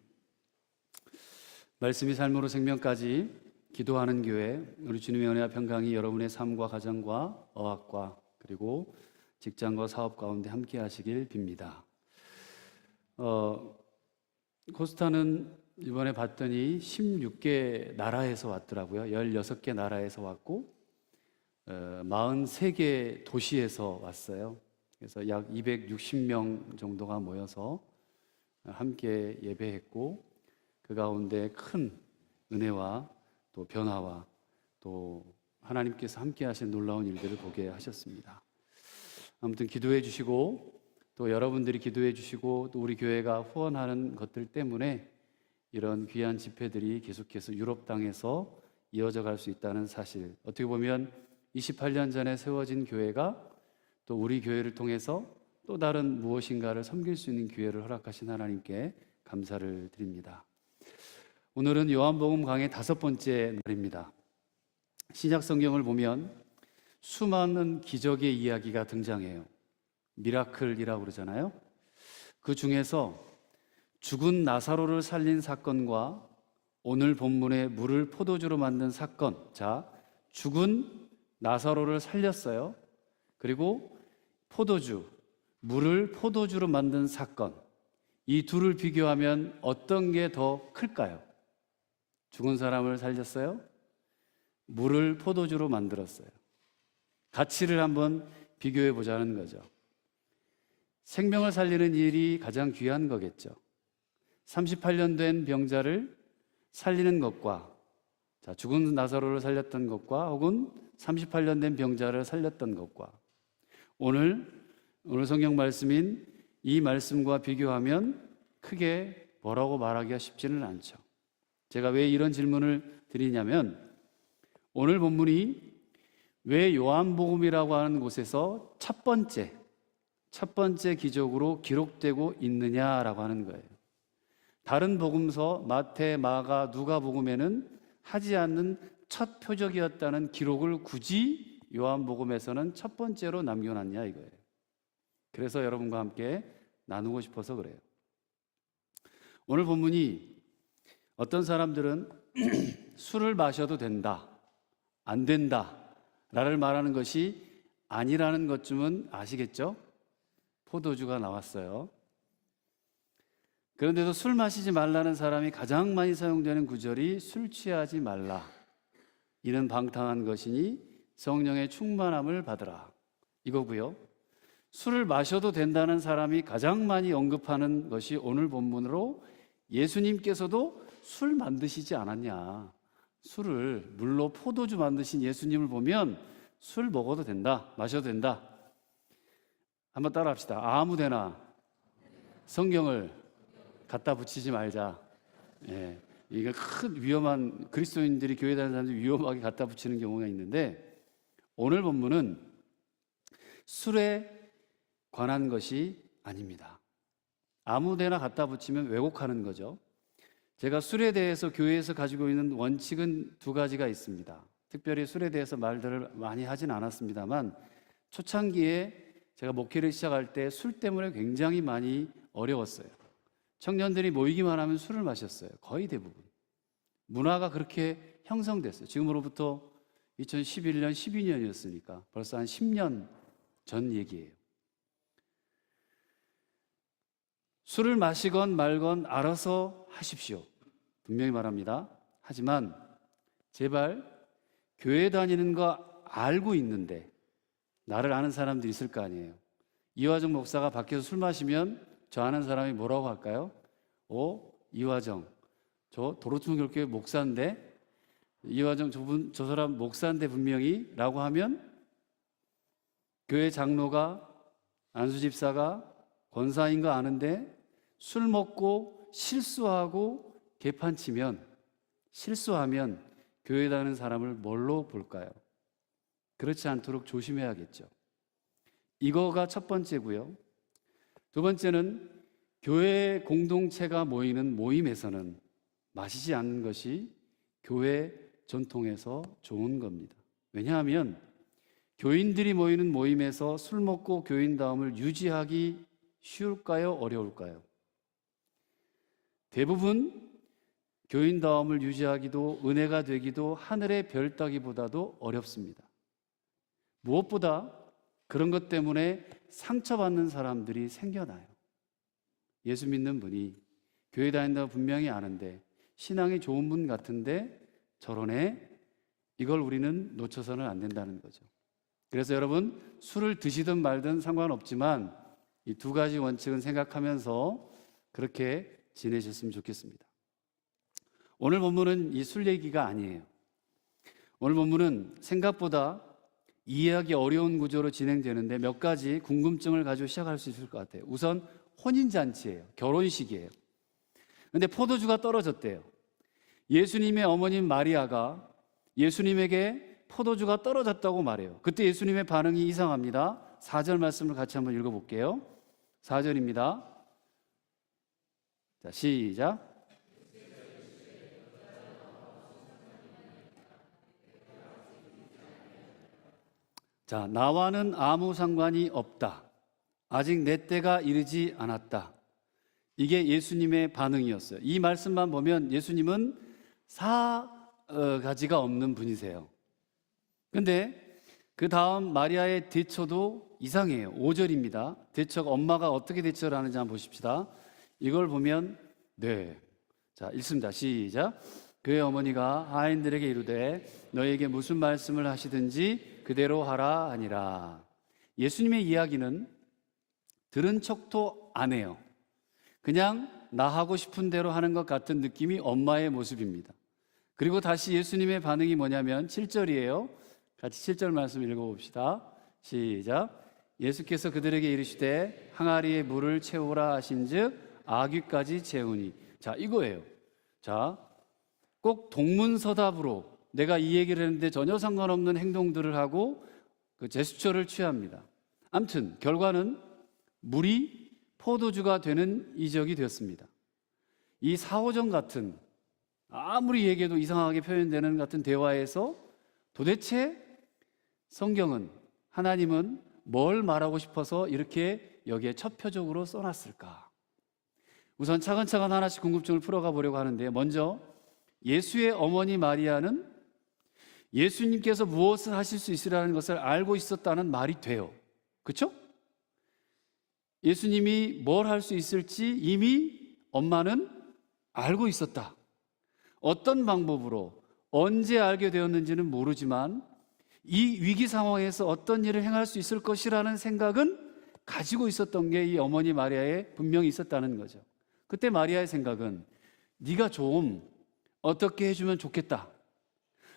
말씀이 삶으로 생명까지 기도하는 교회, 우리 주님의 은혜와 평강이 여러분의 삶과 가정과 어학과 그리고 직장과 사업 가운데 함께 하시길 빕니다. 코스타는 이번에 봤더니 16개 나라에서 왔더라고요. 16개 나라에서 왔고 43개 도시에서 왔어요. 그래서 약 260명 정도가 모여서 함께 예배했고 그 가운데 큰 은혜와 또 변화와 또 하나님께서 함께 하신 놀라운 일들을 보게 하셨습니다. 아무튼 기도해 주시고 또 여러분들이 기도해 주시고 또 우리 교회가 후원하는 것들 때문에 이런 귀한 집회들이 계속해서 유럽 땅에서 이어져 갈 수 있다는 사실, 어떻게 보면 28년 전에 세워진 교회가 또 우리 교회를 통해서 또 다른 무엇인가를 섬길 수 있는 기회를 허락하신 하나님께 감사를 드립니다. 오늘은 요한복음 강의 5번째 날입니다. 신약 성경을 보면 수많은 기적의 이야기가 등장해요. 미라클이라고 그러잖아요. 그 중에서 죽은 나사로를 살린 사건과 오늘 본문의 물을 포도주로 만든 사건, 자, 죽은 나사로를 살렸어요. 그리고 포도주, 물을 포도주로 만든 사건, 이 둘을 비교하면 어떤 게 더 클까요? 죽은 사람을 살렸어요. 물을 포도주로 만들었어요. 가치를 한번 비교해 보자는 거죠. 생명을 살리는 일이 가장 귀한 거겠죠. 38년 된 병자를 살리는 것과, 자, 죽은 나사로를 살렸던 것과 혹은 38년 된 병자를 살렸던 것과 오늘 성경 말씀인 이 말씀과 비교하면 크게 뭐라고 말하기가 쉽지는 않죠. 제가 왜 이런 질문을 드리냐면 오늘 본문이 왜 요한복음이라고 하는 곳에서 첫 번째 기적으로 기록되고 있느냐라고 하는 거예요. 다른 복음서 마태, 마가, 누가복음에는 하지 않는 첫 표적이었다는 기록을 굳이 요한복음에서는 첫 번째로 남겨놨냐 이거예요. 그래서 여러분과 함께 나누고 싶어서 그래요. 오늘 본문이 어떤 사람들은 술을 마셔도 된다, 안 된다 라를 말하는 것이 아니라는 것쯤은 아시겠죠? 포도주가 나왔어요. 그런데도 술 마시지 말라는 사람이 가장 많이 사용되는 구절이 술 취하지 말라. 이는 방탕한 것이니 성령의 충만함을 받으라. 이거고요. 술을 마셔도 된다는 사람이 가장 많이 언급하는 것이 오늘 본문으로 예수님께서도 술 만드시지 않았냐. 술을 물로 포도주 만드신 예수님을 보면 술 먹어도 된다, 마셔도 된다. 한번 따라 합시다. 아무데나 성경을 갖다 붙이지 말자. 예, 이게 큰 위험한, 그리스도인들이 교회 다니는 사람들이 위험하게 갖다 붙이는 경우가 있는데 오늘 본문은 술에 관한 것이 아닙니다. 아무데나 갖다 붙이면 왜곡하는 거죠. 제가 술에 대해서 교회에서 가지고 있는 원칙은 2가지가 있습니다. 특별히 술에 대해서 말들을 많이 하진 않았습니다만 초창기에 제가 목회를 시작할 때 술 때문에 굉장히 많이 어려웠어요. 청년들이 모이기만 하면 술을 마셨어요. 거의 대부분. 문화가 그렇게 형성됐어요. 지금으로부터 2011년, 12년이었으니까 벌써 한 10년 전 얘기예요. 술을 마시건 말건 알아서 하십시오. 분명히 말합니다. 하지만 제발 교회 다니는 거 알고 있는데 나를 아는 사람들이 있을 거 아니에요. 이화정 목사가 밖에서 술 마시면 저 아는 사람이 뭐라고 할까요? 이화정, 저 도로투문 교회 목사인데, 이화정 저 사람 목사인데 분명히 라고 하면 교회 장로가, 안수 집사가, 권사인 거 아는데 술 먹고 실수하고 개판치면, 실수하면 교회 다니는 사람을 뭘로 볼까요? 그렇지 않도록 조심해야겠죠. 이거가 첫 번째고요. 두 번째는 교회 공동체가 모이는 모임에서는 마시지 않는 것이 교회 전통에서 좋은 겁니다. 왜냐하면 교인들이 모이는 모임에서 술 먹고 교인다움을 유지하기 쉬울까요? 어려울까요? 대부분 교인다움을 유지하기도, 은혜가 되기도 하늘의 별 따기보다도 어렵습니다. 무엇보다 그런 것 때문에 상처받는 사람들이 생겨나요. 예수 믿는 분이 교회 다닌다고 분명히 아는데, 신앙이 좋은 분 같은데 저러네? 이걸 우리는 놓쳐서는 안 된다는 거죠. 그래서 여러분, 술을 드시든 말든 상관없지만 이 두 가지 원칙은 생각하면서 그렇게 지내셨으면 좋겠습니다. 오늘 본문은 이 술 얘기가 아니에요. 오늘 본문은 생각보다 이해하기 어려운 구조로 진행되는데 몇 가지 궁금증을 가지고 시작할 수 있을 것 같아요. 우선 혼인잔치예요. 결혼식이에요. 그런데 포도주가 떨어졌대요. 예수님의 어머님 마리아가 예수님에게 포도주가 떨어졌다고 말해요. 그때 예수님의 반응이 이상합니다. 4절 말씀을 같이 한번 읽어볼게요. 4절입니다. 자, 시작. 자, 나와는 아무 상관이 없다. 아직 내 때가 이르지 않았다. 이게 예수님의 반응이었어요. 이 말씀만 보면 예수님은 가지가 없는 분이세요. 근데 그 다음 마리아의 대처도 이상해요. 5절입니다. 대처가, 엄마가 어떻게 대처를 하는지 한번 보십시다. 이걸 보면 자, 읽습니다. 시작. 그의 어머니가 하인들에게 이르되 너에게 무슨 말씀을 하시든지 그대로 하라 하니라. 예수님의 이야기는 들은 척도 안 해요. 그냥 나 하고 싶은 대로 하는 것 같은 느낌이 엄마의 모습입니다. 그리고 다시 예수님의 반응이 뭐냐면 7절이에요. 같이 7절 말씀 읽어봅시다. 시작. 예수께서 그들에게 이르시되 항아리에 물을 채우라 하신즉 아귀까지 채우니. 자, 이거예요. 자, 꼭 동문서답으로 내가 이 얘기를 했는데 전혀 상관없는 행동들을 하고 그 제스처를 취합니다. 아무튼 결과는 물이 포도주가 되는 이적이 되었습니다. 이 사오정 같은, 아무리 얘기해도 이상하게 표현되는 같은 대화에서 도대체 성경은, 하나님은 뭘 말하고 싶어서 이렇게 여기에 첫 표적으로 써놨을까? 우선 차근차근 하나씩 궁금증을 풀어가 보려고 하는데, 먼저 예수의 어머니 마리아는 예수님께서 무엇을 하실 수 있으라는 것을 알고 있었다는 말이 돼요. 그렇죠? 예수님이 뭘 할 수 있을지 이미 엄마는 알고 있었다. 어떤 방법으로 언제 알게 되었는지는 모르지만 이 위기 상황에서 어떤 일을 행할 수 있을 것이라는 생각은 가지고 있었던 게 이 어머니 마리아에 분명히 있었다는 거죠. 그때 마리아의 생각은 네가 좀 어떻게 해주면 좋겠다.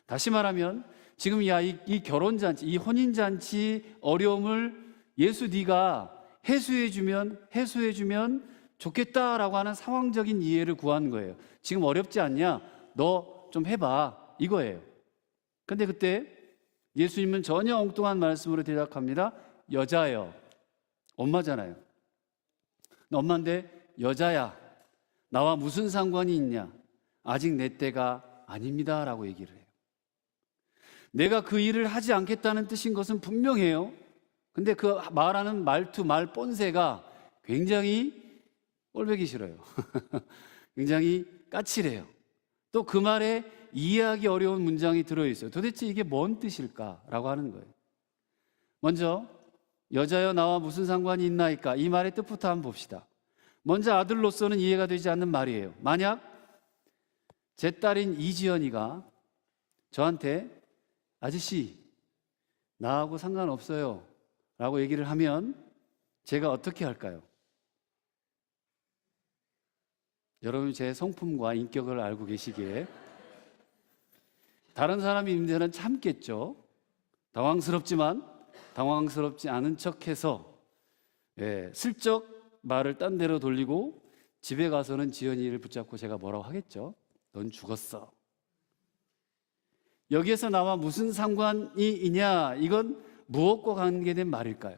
다시 말하면 지금 이 결혼잔치, 이 혼인잔치 어려움을 예수 네가 해소해주면 좋겠다라고 하는 상황적인 이해를 구한 거예요. 지금 어렵지 않냐? 너 좀 해봐. 이거예요. 근데 그때 예수님은 전혀 엉뚱한 말씀으로 대답합니다. 여자여. 엄마잖아요. 엄마인데 여자야. 나와 무슨 상관이 있냐? 아직 내 때가 아닙니다. 라고 얘기를 해요. 내가 그 일을 하지 않겠다는 뜻인 것은 분명해요. 근데 그 말하는 말투, 말 본새가 굉장히 꼴보기 싫어요. 굉장히 까칠해요. 또 그 말에 이해하기 어려운 문장이 들어있어요. 도대체 이게 뭔 뜻일까라고 하는 거예요. 먼저 여자여 나와 무슨 상관이 있나이까, 이 말의 뜻부터 한번 봅시다. 먼저 아들로서는 이해가 되지 않는 말이에요. 만약 제 딸인 이지연이가 저한테 아저씨 나하고 상관없어요 라고 얘기를 하면 제가 어떻게 할까요? 여러분이 제 성품과 인격을 알고 계시기에 다른 사람이 있는 데는 참겠죠. 당황스럽지만 당황스럽지 않은 척해서 슬쩍 말을 딴 데로 돌리고 집에 가서는 지연이를 붙잡고 제가 뭐라고 하겠죠? 넌 죽었어. 여기에서 나와 무슨 상관이 있냐? 이건 무엇과 관계된 말일까요?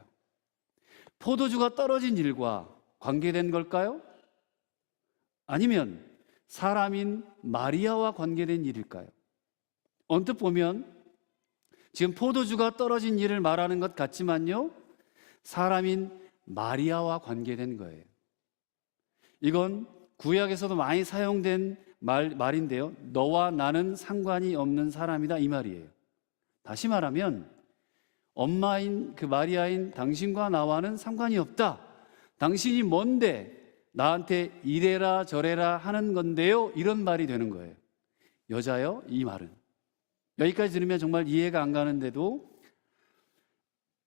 포도주가 떨어진 일과 관계된 걸까요? 아니면 사람인 마리아와 관계된 일일까요? 언뜻 보면 지금 포도주가 떨어진 일을 말하는 것 같지만요, 사람인 마리아와 관계된 거예요. 이건 구약에서도 많이 사용된 말인데요, 너와 나는 상관이 없는 사람이다, 이 말이에요. 다시 말하면 엄마인 그 마리아인 당신과 나와는 상관이 없다. 당신이 뭔데 나한테 이래라 저래라 하는 건데요, 이런 말이 되는 거예요. 여자요, 이 말은. 여기까지 들으면 정말 이해가 안 가는데도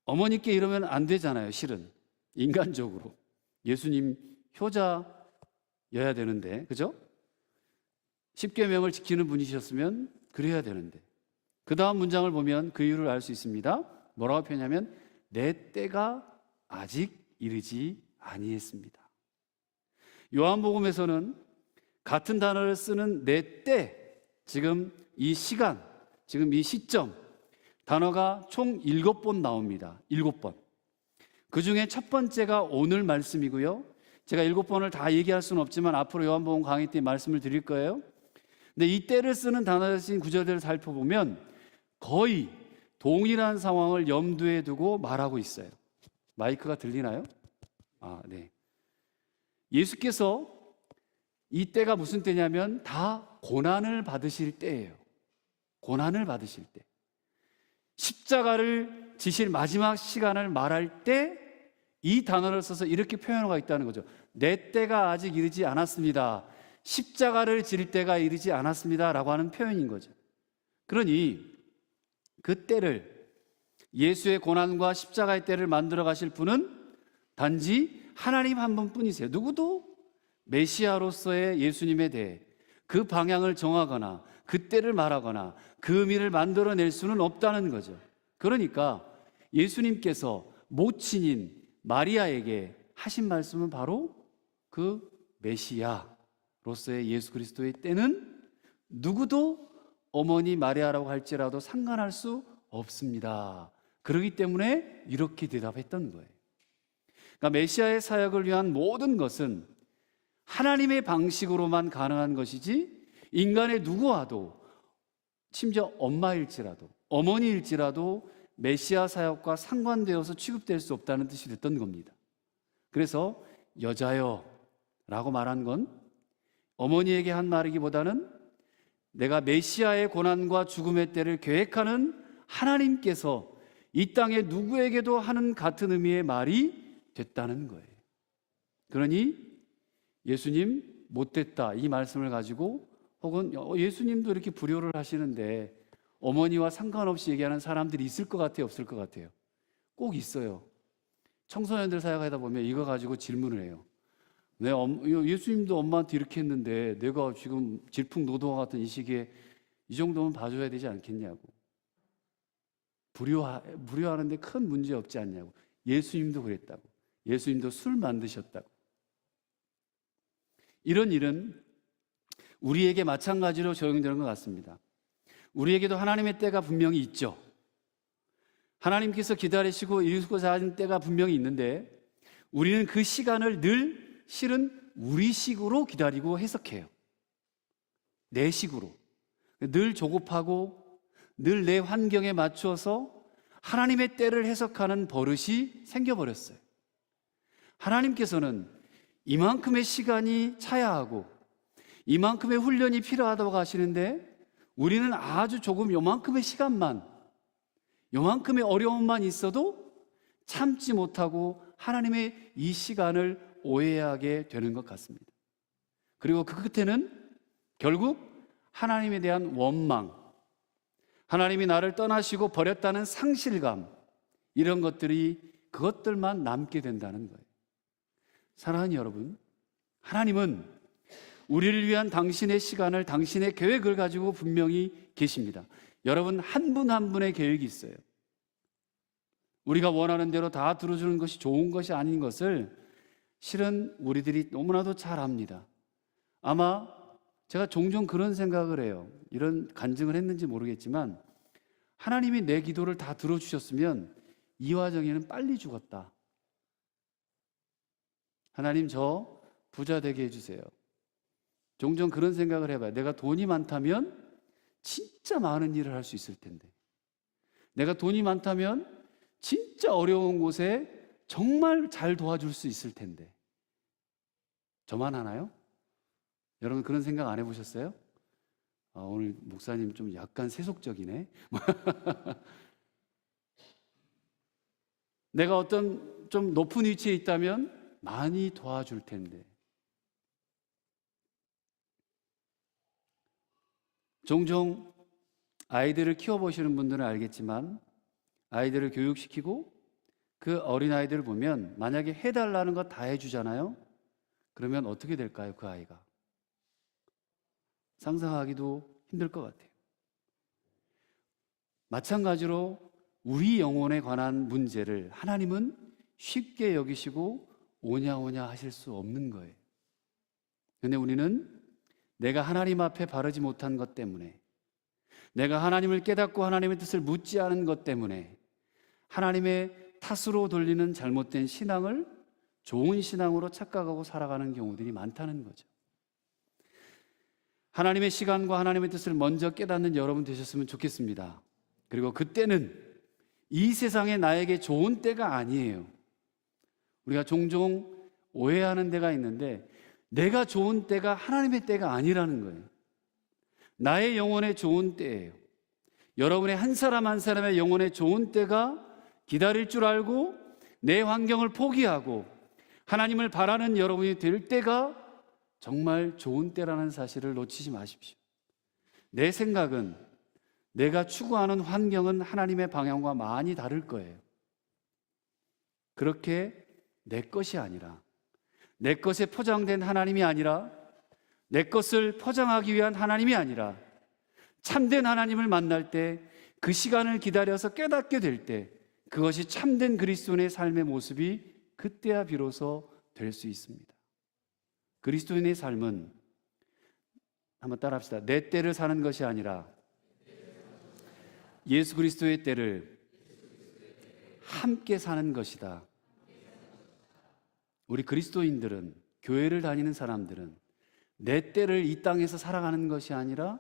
어머니께 이러면 안 되잖아요. 실은 인간적으로 예수님 효자여야 되는데, 그죠? 십계명을 지키는 분이셨으면 그래야 되는데. 그 다음 문장을 보면 그 이유를 알 수 있습니다. 뭐라고 표현하면 내 때가 아직 이르지 아니했습니다. 요한복음에서는 같은 단어를 쓰는 내 때, 지금 이 시간, 지금 이 시점, 단어가 총 7번 나옵니다. 7번. 그 중에 첫 번째가 오늘 말씀이고요. 제가 7번을 다 얘기할 수는 없지만 앞으로 요한복음 강의 때 말씀을 드릴 거예요. 근데 이 때를 쓰는 단어진 구절들을 살펴보면 거의 동일한 상황을 염두에 두고 말하고 있어요. 마이크가 들리나요? 네. 예수께서 이 때가 무슨 때냐면 다 고난을 받으실 때예요. 고난을 받으실 때. 십자가를 지실 마지막 시간을 말할 때 이 단어를 써서 이렇게 표현하고 있다는 거죠. 내 때가 아직 이르지 않았습니다. 십자가를 질 때가 이르지 않았습니다 라고 하는 표현인 거죠. 그러니 그 때를, 예수의 고난과 십자가의 때를 만들어 가실 분은 단지 하나님 한 분뿐이세요. 누구도 메시아로서의 예수님에 대해 그 방향을 정하거나 그 때를 말하거나 그 의미를 만들어낼 수는 없다는 거죠. 그러니까 예수님께서 모친인 마리아에게 하신 말씀은 바로 그 메시아로서의 예수 그리스도의 때는 누구도 어머니 마리아라고 할지라도 상관할 수 없습니다. 그렇기 때문에 이렇게 대답했던 거예요. 그러니까 메시아의 사역을 위한 모든 것은 하나님의 방식으로만 가능한 것이지 인간의 누구와도, 심지어 엄마일지라도 어머니일지라도 메시아 사역과 상관되어서 취급될 수 없다는 뜻이 됐던 겁니다. 그래서 여자여 라고 말한 건 어머니에게 한 말이기보다는 내가 메시아의 고난과 죽음의 때를 계획하는 하나님께서 이 땅에 누구에게도 하는 같은 의미의 말이 됐다는 거예요. 그러니 예수님 못됐다 이 말씀을 가지고, 혹은 예수님도 이렇게 불효를 하시는데 어머니와 상관없이 얘기하는 사람들이 있을 것 같아요, 없을 것 같아요? 꼭 있어요. 청소년들 사역하다 보면 이거 가지고 질문을 해요. 예수님도 엄마한테 이렇게 했는데 내가 지금 질풍노도와 같은 이 시기에 이 정도면 봐줘야 되지 않겠냐고. 불효하는데 큰 문제 없지 않냐고. 예수님도 그랬다고. 예수님도 술 만드셨다고. 이런 일은 우리에게 마찬가지로 적용되는 것 같습니다. 우리에게도 하나님의 때가 분명히 있죠. 하나님께서 기다리시고 이루고자 하는 때가 분명히 있는데 우리는 그 시간을 늘 실은 우리 식으로 기다리고 해석해요. 내 식으로. 늘 조급하고 늘 내 환경에 맞추어서 하나님의 때를 해석하는 버릇이 생겨버렸어요. 하나님께서는 이만큼의 시간이 차야 하고 이만큼의 훈련이 필요하다고 하시는데 우리는 아주 조금 요만큼의 시간만, 요만큼의 어려움만 있어도 참지 못하고 하나님의 이 시간을 오해하게 되는 것 같습니다. 그리고 그 끝에는 결국 하나님에 대한 원망, 하나님이 나를 떠나시고 버렸다는 상실감, 이런 것들이 그것들만 남게 된다는 거예요. 사랑하는 여러분, 하나님은 우리를 위한 당신의 시간을, 당신의 계획을 가지고 분명히 계십니다. 여러분, 한 분 한 분의 계획이 있어요. 우리가 원하는 대로 다 들어주는 것이 좋은 것이 아닌 것을 실은 우리들이 너무나도 잘 압니다. 아마 제가 종종 그런 생각을 해요. 이런 간증을 했는지 모르겠지만 하나님이 내 기도를 다 들어주셨으면 이화정이는 빨리 죽었다. 하나님, 저 부자 되게 해주세요. 종종 그런 생각을 해봐요. 내가 돈이 많다면 진짜 많은 일을 할 수 있을 텐데, 내가 돈이 많다면 진짜 어려운 곳에 정말 잘 도와줄 수 있을 텐데. 저만 하나요? 여러분 그런 생각 안 해보셨어요? 오늘 목사님 좀 약간 세속적이네. 내가 어떤 좀 높은 위치에 있다면 많이 도와줄 텐데. 종종 아이들을 키워보시는 분들은 알겠지만 아이들을 교육시키고 그 어린아이들을 보면 만약에 해달라는 거 다 해주잖아요. 그러면 어떻게 될까요? 그 아이가 상상하기도 힘들 것 같아요. 마찬가지로 우리 영혼에 관한 문제를 하나님은 쉽게 여기시고 오냐오냐 하실 수 없는 거예요. 그런데 우리는 내가 하나님 앞에 바르지 못한 것 때문에, 내가 하나님을 깨닫고 하나님의 뜻을 묻지 않은 것 때문에 하나님의 탓으로 돌리는 잘못된 신앙을 좋은 신앙으로 착각하고 살아가는 경우들이 많다는 거죠. 하나님의 시간과 하나님의 뜻을 먼저 깨닫는 여러분 되셨으면 좋겠습니다. 그리고 그때는 이 세상에 나에게 좋은 때가 아니에요. 우리가 종종 오해하는 데가 있는데 내가 좋은 때가 하나님의 때가 아니라는 거예요. 나의 영혼의 좋은 때예요. 여러분의 한 사람 한 사람의 영혼의 좋은 때가 기다릴 줄 알고 내 환경을 포기하고 하나님을 바라는 여러분이 될 때가 정말 좋은 때라는 사실을 놓치지 마십시오. 내 생각은, 내가 추구하는 환경은 하나님의 방향과 많이 다를 거예요. 그렇게 내 것이 아니라, 내 것에 포장된 하나님이 아니라, 내 것을 포장하기 위한 하나님이 아니라 참된 하나님을 만날 때, 그 시간을 기다려서 깨닫게 될 때, 그것이 참된 그리스도인의 삶의 모습이 그때야 비로소 될 수 있습니다. 그리스도인의 삶은, 한번 따라합시다. 내 때를 사는 것이 아니라 예수 그리스도의 때를 함께 사는 것이다. 우리 그리스도인들은, 교회를 다니는 사람들은 내 때를 이 땅에서 살아가는 것이 아니라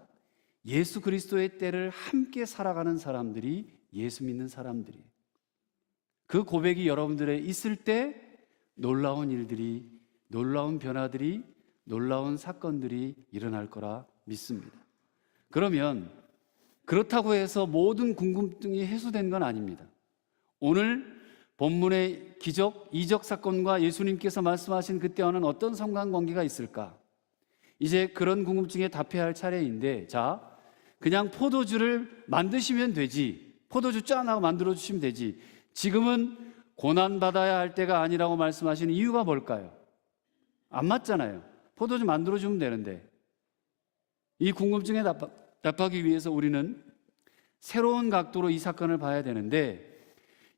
예수 그리스도의 때를 함께 살아가는 사람들이 예수 믿는 사람들이에요. 그 고백이 여러분들에 있을 때 놀라운 일들이, 놀라운 변화들이, 놀라운 사건들이 일어날 거라 믿습니다. 그러면 그렇다고 해서 모든 궁금증이 해소된 건 아닙니다. 오늘 본문의 기적, 이적 사건과 예수님께서 말씀하신 그때와는 어떤 상관관계가 있을까? 이제 그런 궁금증에 답해야 할 차례인데, 자, 그냥 포도주를 만드시면 되지, 포도주 짠 하고 만들어 주시면 되지, 지금은 고난받아야 할 때가 아니라고 말씀하시는 이유가 뭘까요? 안 맞잖아요. 포도주 만들어주면 되는데. 이 궁금증에 답하기 위해서 우리는 새로운 각도로 이 사건을 봐야 되는데,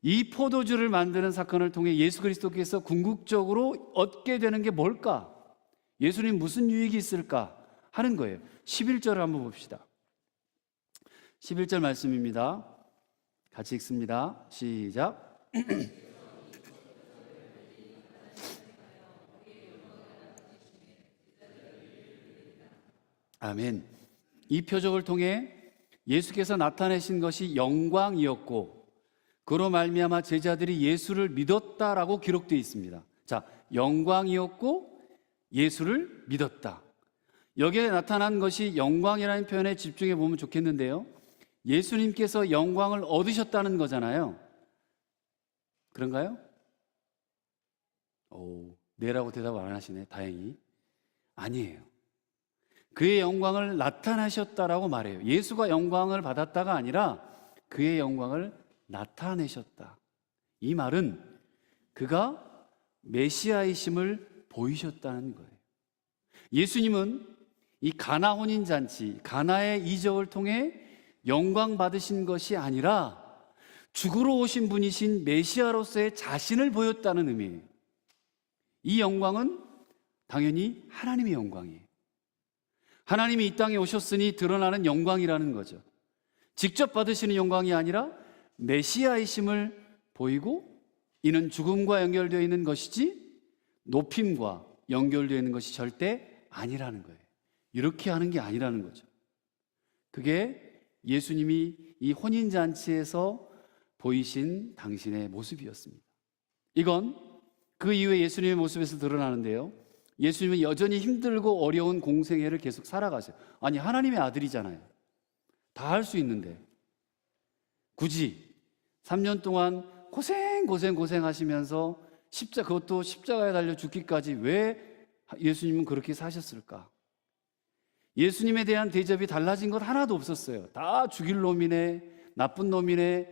이 포도주를 만드는 사건을 통해 예수 그리스도께서 궁극적으로 얻게 되는 게 뭘까? 예수님 무슨 유익이 있을까? 하는 거예요. 11절을 한번 봅시다. 11절 말씀입니다. 같이 읽습니다. 시작. 아멘. 이 표적을 통해 예수께서 나타내신 것이 영광이었고 그로 말미암아 제자들이 예수를 믿었다라고 기록되어 있습니다. 자, 영광이었고 예수를 믿었다. 여기에 나타난 것이 영광이라는 표현에 집중해 보면 좋겠는데요. 예수님께서 영광을 얻으셨다는 거잖아요. 그런가요? 네라고 대답 안 하시네. 다행히. 아니에요. 그의 영광을 나타내셨다라고 말해요. 예수가 영광을 받았다가 아니라 그의 영광을 나타내셨다. 이 말은 그가 메시아이심을 보이셨다는 거예요. 예수님은 이 가나 혼인잔치, 가나의 이적을 통해 영광 받으신 것이 아니라 죽으러 오신 분이신 메시아로서의 자신을 보였다는 의미예요. 이 영광은 당연히 하나님의 영광이에요. 하나님이 이 땅에 오셨으니 드러나는 영광이라는 거죠. 직접 받으시는 영광이 아니라 메시아이심을 보이고, 이는 죽음과 연결되어 있는 것이지 높임과 연결되어 있는 것이 절대 아니라는 거예요. 이렇게 하는 게 아니라는 거죠. 그게 예수님이 이 혼인잔치에서 보이신 당신의 모습이었습니다. 이건 그 이후에 예수님의 모습에서 드러나는데요. 예수님은 여전히 힘들고 어려운 공생애를 계속 살아가세요. 아니, 하나님의 아들이잖아요. 다 할 수 있는데 굳이 3년 동안 고생하시면서 그것도 십자가에 달려 죽기까지 왜 예수님은 그렇게 사셨을까? 예수님에 대한 대접이 달라진 것 하나도 없었어요. 다 죽일 놈이네, 나쁜 놈이네,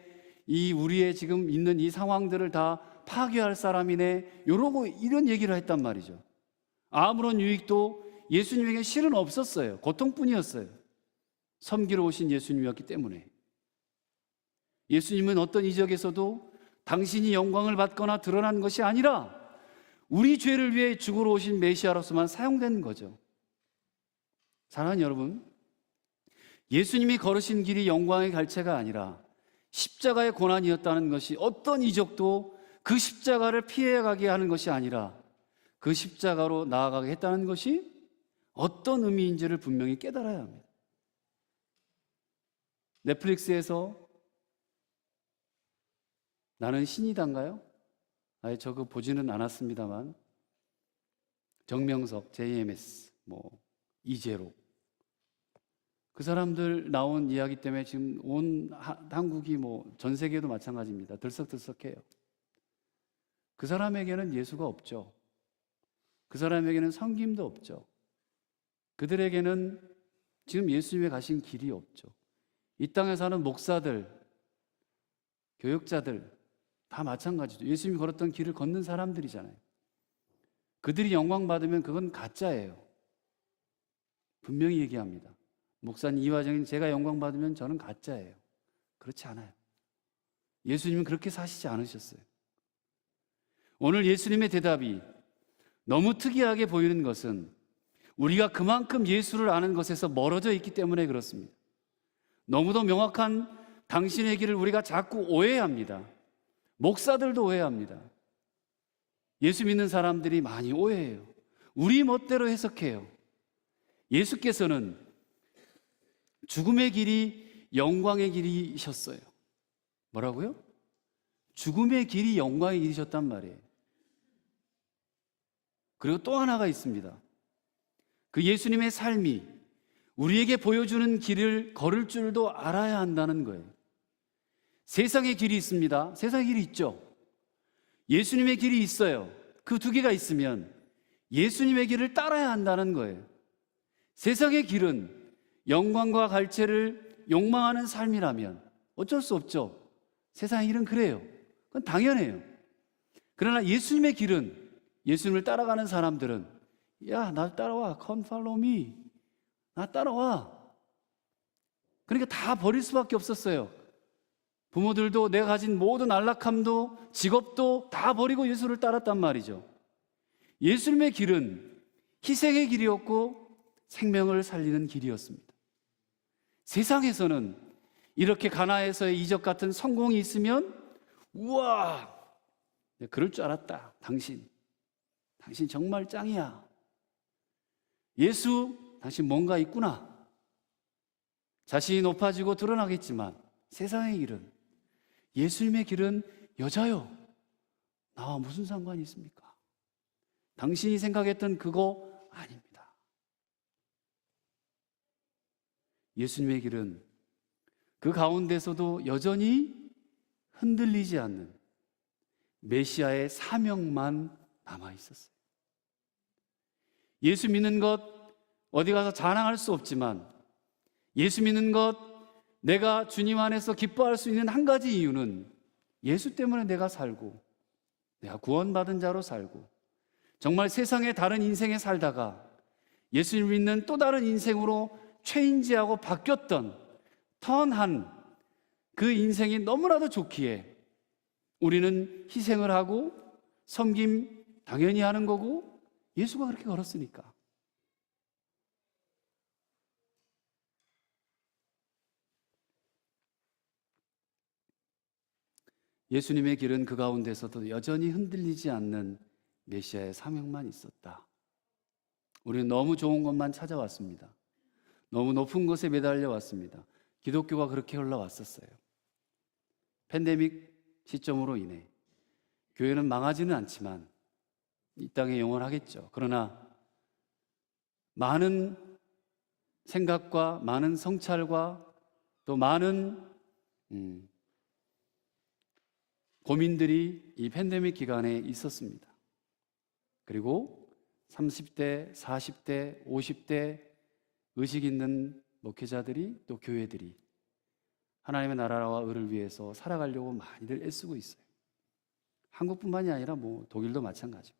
이 우리의 지금 있는 이 상황들을 다 파괴할 사람이네, 이런 얘기를 했단 말이죠. 아무런 유익도 예수님에게 실은 없었어요. 고통뿐이었어요. 섬기러 오신 예수님이었기 때문에. 예수님은 어떤 이적에서도 당신이 영광을 받거나 드러난 것이 아니라 우리 죄를 위해 죽으러 오신 메시아로서만 사용된 거죠. 사랑하는 여러분, 예수님이 걸으신 길이 영광의 갈채가 아니라 십자가의 고난이었다는 것이 어떤 이적도 그 십자가를 피해가게 하는 것이 아니라 그 십자가로 나아가게 했다는 것이 어떤 의미인지를 분명히 깨달아야 합니다. 넷플릭스에서 나는 신이단가요? 저거 보지는 않았습니다만 정명석, JMS, 이재로 그 사람들 나온 이야기 때문에 지금 온 한국이 전 세계도 마찬가지입니다. 들썩들썩해요. 그 사람에게는 예수가 없죠. 그 사람에게는 섬김도 없죠. 그들에게는 지금 예수님의 가신 길이 없죠. 이 땅에 사는 목사들, 교육자들 다 마찬가지죠. 예수님이 걸었던 길을 걷는 사람들이잖아요. 그들이 영광 받으면 그건 가짜예요. 분명히 얘기합니다. 목사님 이화정님, 제가 영광 받으면 저는 가짜예요. 그렇지 않아요. 예수님은 그렇게 사시지 않으셨어요. 오늘 예수님의 대답이 너무 특이하게 보이는 것은 우리가 그만큼 예수를 아는 것에서 멀어져 있기 때문에 그렇습니다. 너무도 명확한 당신의 길을 우리가 자꾸 오해합니다. 목사들도 오해합니다. 예수 믿는 사람들이 많이 오해해요. 우리 멋대로 해석해요. 예수께서는 죽음의 길이 영광의 길이셨어요. 뭐라고요? 죽음의 길이 영광의 길이셨단 말이에요. 그리고 또 하나가 있습니다. 그 예수님의 삶이 우리에게 보여주는 길을 걸을 줄도 알아야 한다는 거예요. 세상의 길이 있습니다. 세상의 길이 있죠. 예수님의 길이 있어요. 그 두 개가 있으면 예수님의 길을 따라야 한다는 거예요. 세상의 길은 영광과 갈채를 욕망하는 삶이라면 어쩔 수 없죠. 세상의 길은 그래요. 그건 당연해요. 그러나 예수님의 길은, 예수님을 따라가는 사람들은 야, 나 따라와. Come follow me. 나 따라와. 그러니까 다 버릴 수밖에 없었어요. 부모들도 내가 가진 모든 안락함도 직업도 다 버리고 예수를 따랐단 말이죠. 예수님의 길은 희생의 길이었고 생명을 살리는 길이었습니다. 세상에서는 이렇게 가나에서의 이적 같은 성공이 있으면 우와, 그럴 줄 알았다. 당신 정말 짱이야. 예수, 당신 뭔가 있구나. 자신이 높아지고 드러나겠지만 세상의 길은 예수님의 길은 여자요. 나와 무슨 상관이 있습니까? 당신이 생각했던 그거 아닙니다. 예수님의 길은 그 가운데서도 여전히 흔들리지 않는 메시아의 사명만 남아 있었어요. 예수 믿는 것 어디 가서 자랑할 수 없지만, 예수 믿는 것 내가 주님 안에서 기뻐할 수 있는 한 가지 이유는 예수 때문에 내가 살고, 내가 구원받은 자로 살고, 정말 세상의 다른 인생에 살다가 예수를 믿는 또 다른 인생으로 체인지하고 바뀌었던 턴한 그 인생이 너무나도 좋기에 우리는 희생을 하고 섬김 당연히 하는 거고, 예수가 그렇게 걸었으니까. 예수님의 길은 그 가운데서도 여전히 흔들리지 않는 메시아의 사명만 있었다. 우리는 너무 좋은 것만 찾아왔습니다. 너무 높은 곳에 매달려 왔습니다. 기독교가 그렇게 흘러왔었어요. 팬데믹 시점으로 인해 교회는 망하지는 않지만 이 땅에 영원하겠죠. 그러나 많은 생각과 많은 성찰과 또 많은 고민들이 이 팬데믹 기간에 있었습니다. 그리고 30대, 40대, 50대 의식 있는 목회자들이 또 교회들이 하나님의 나라와 의를 위해서 살아가려고 많이들 애쓰고 있어요. 한국뿐만이 아니라 독일도 마찬가지고.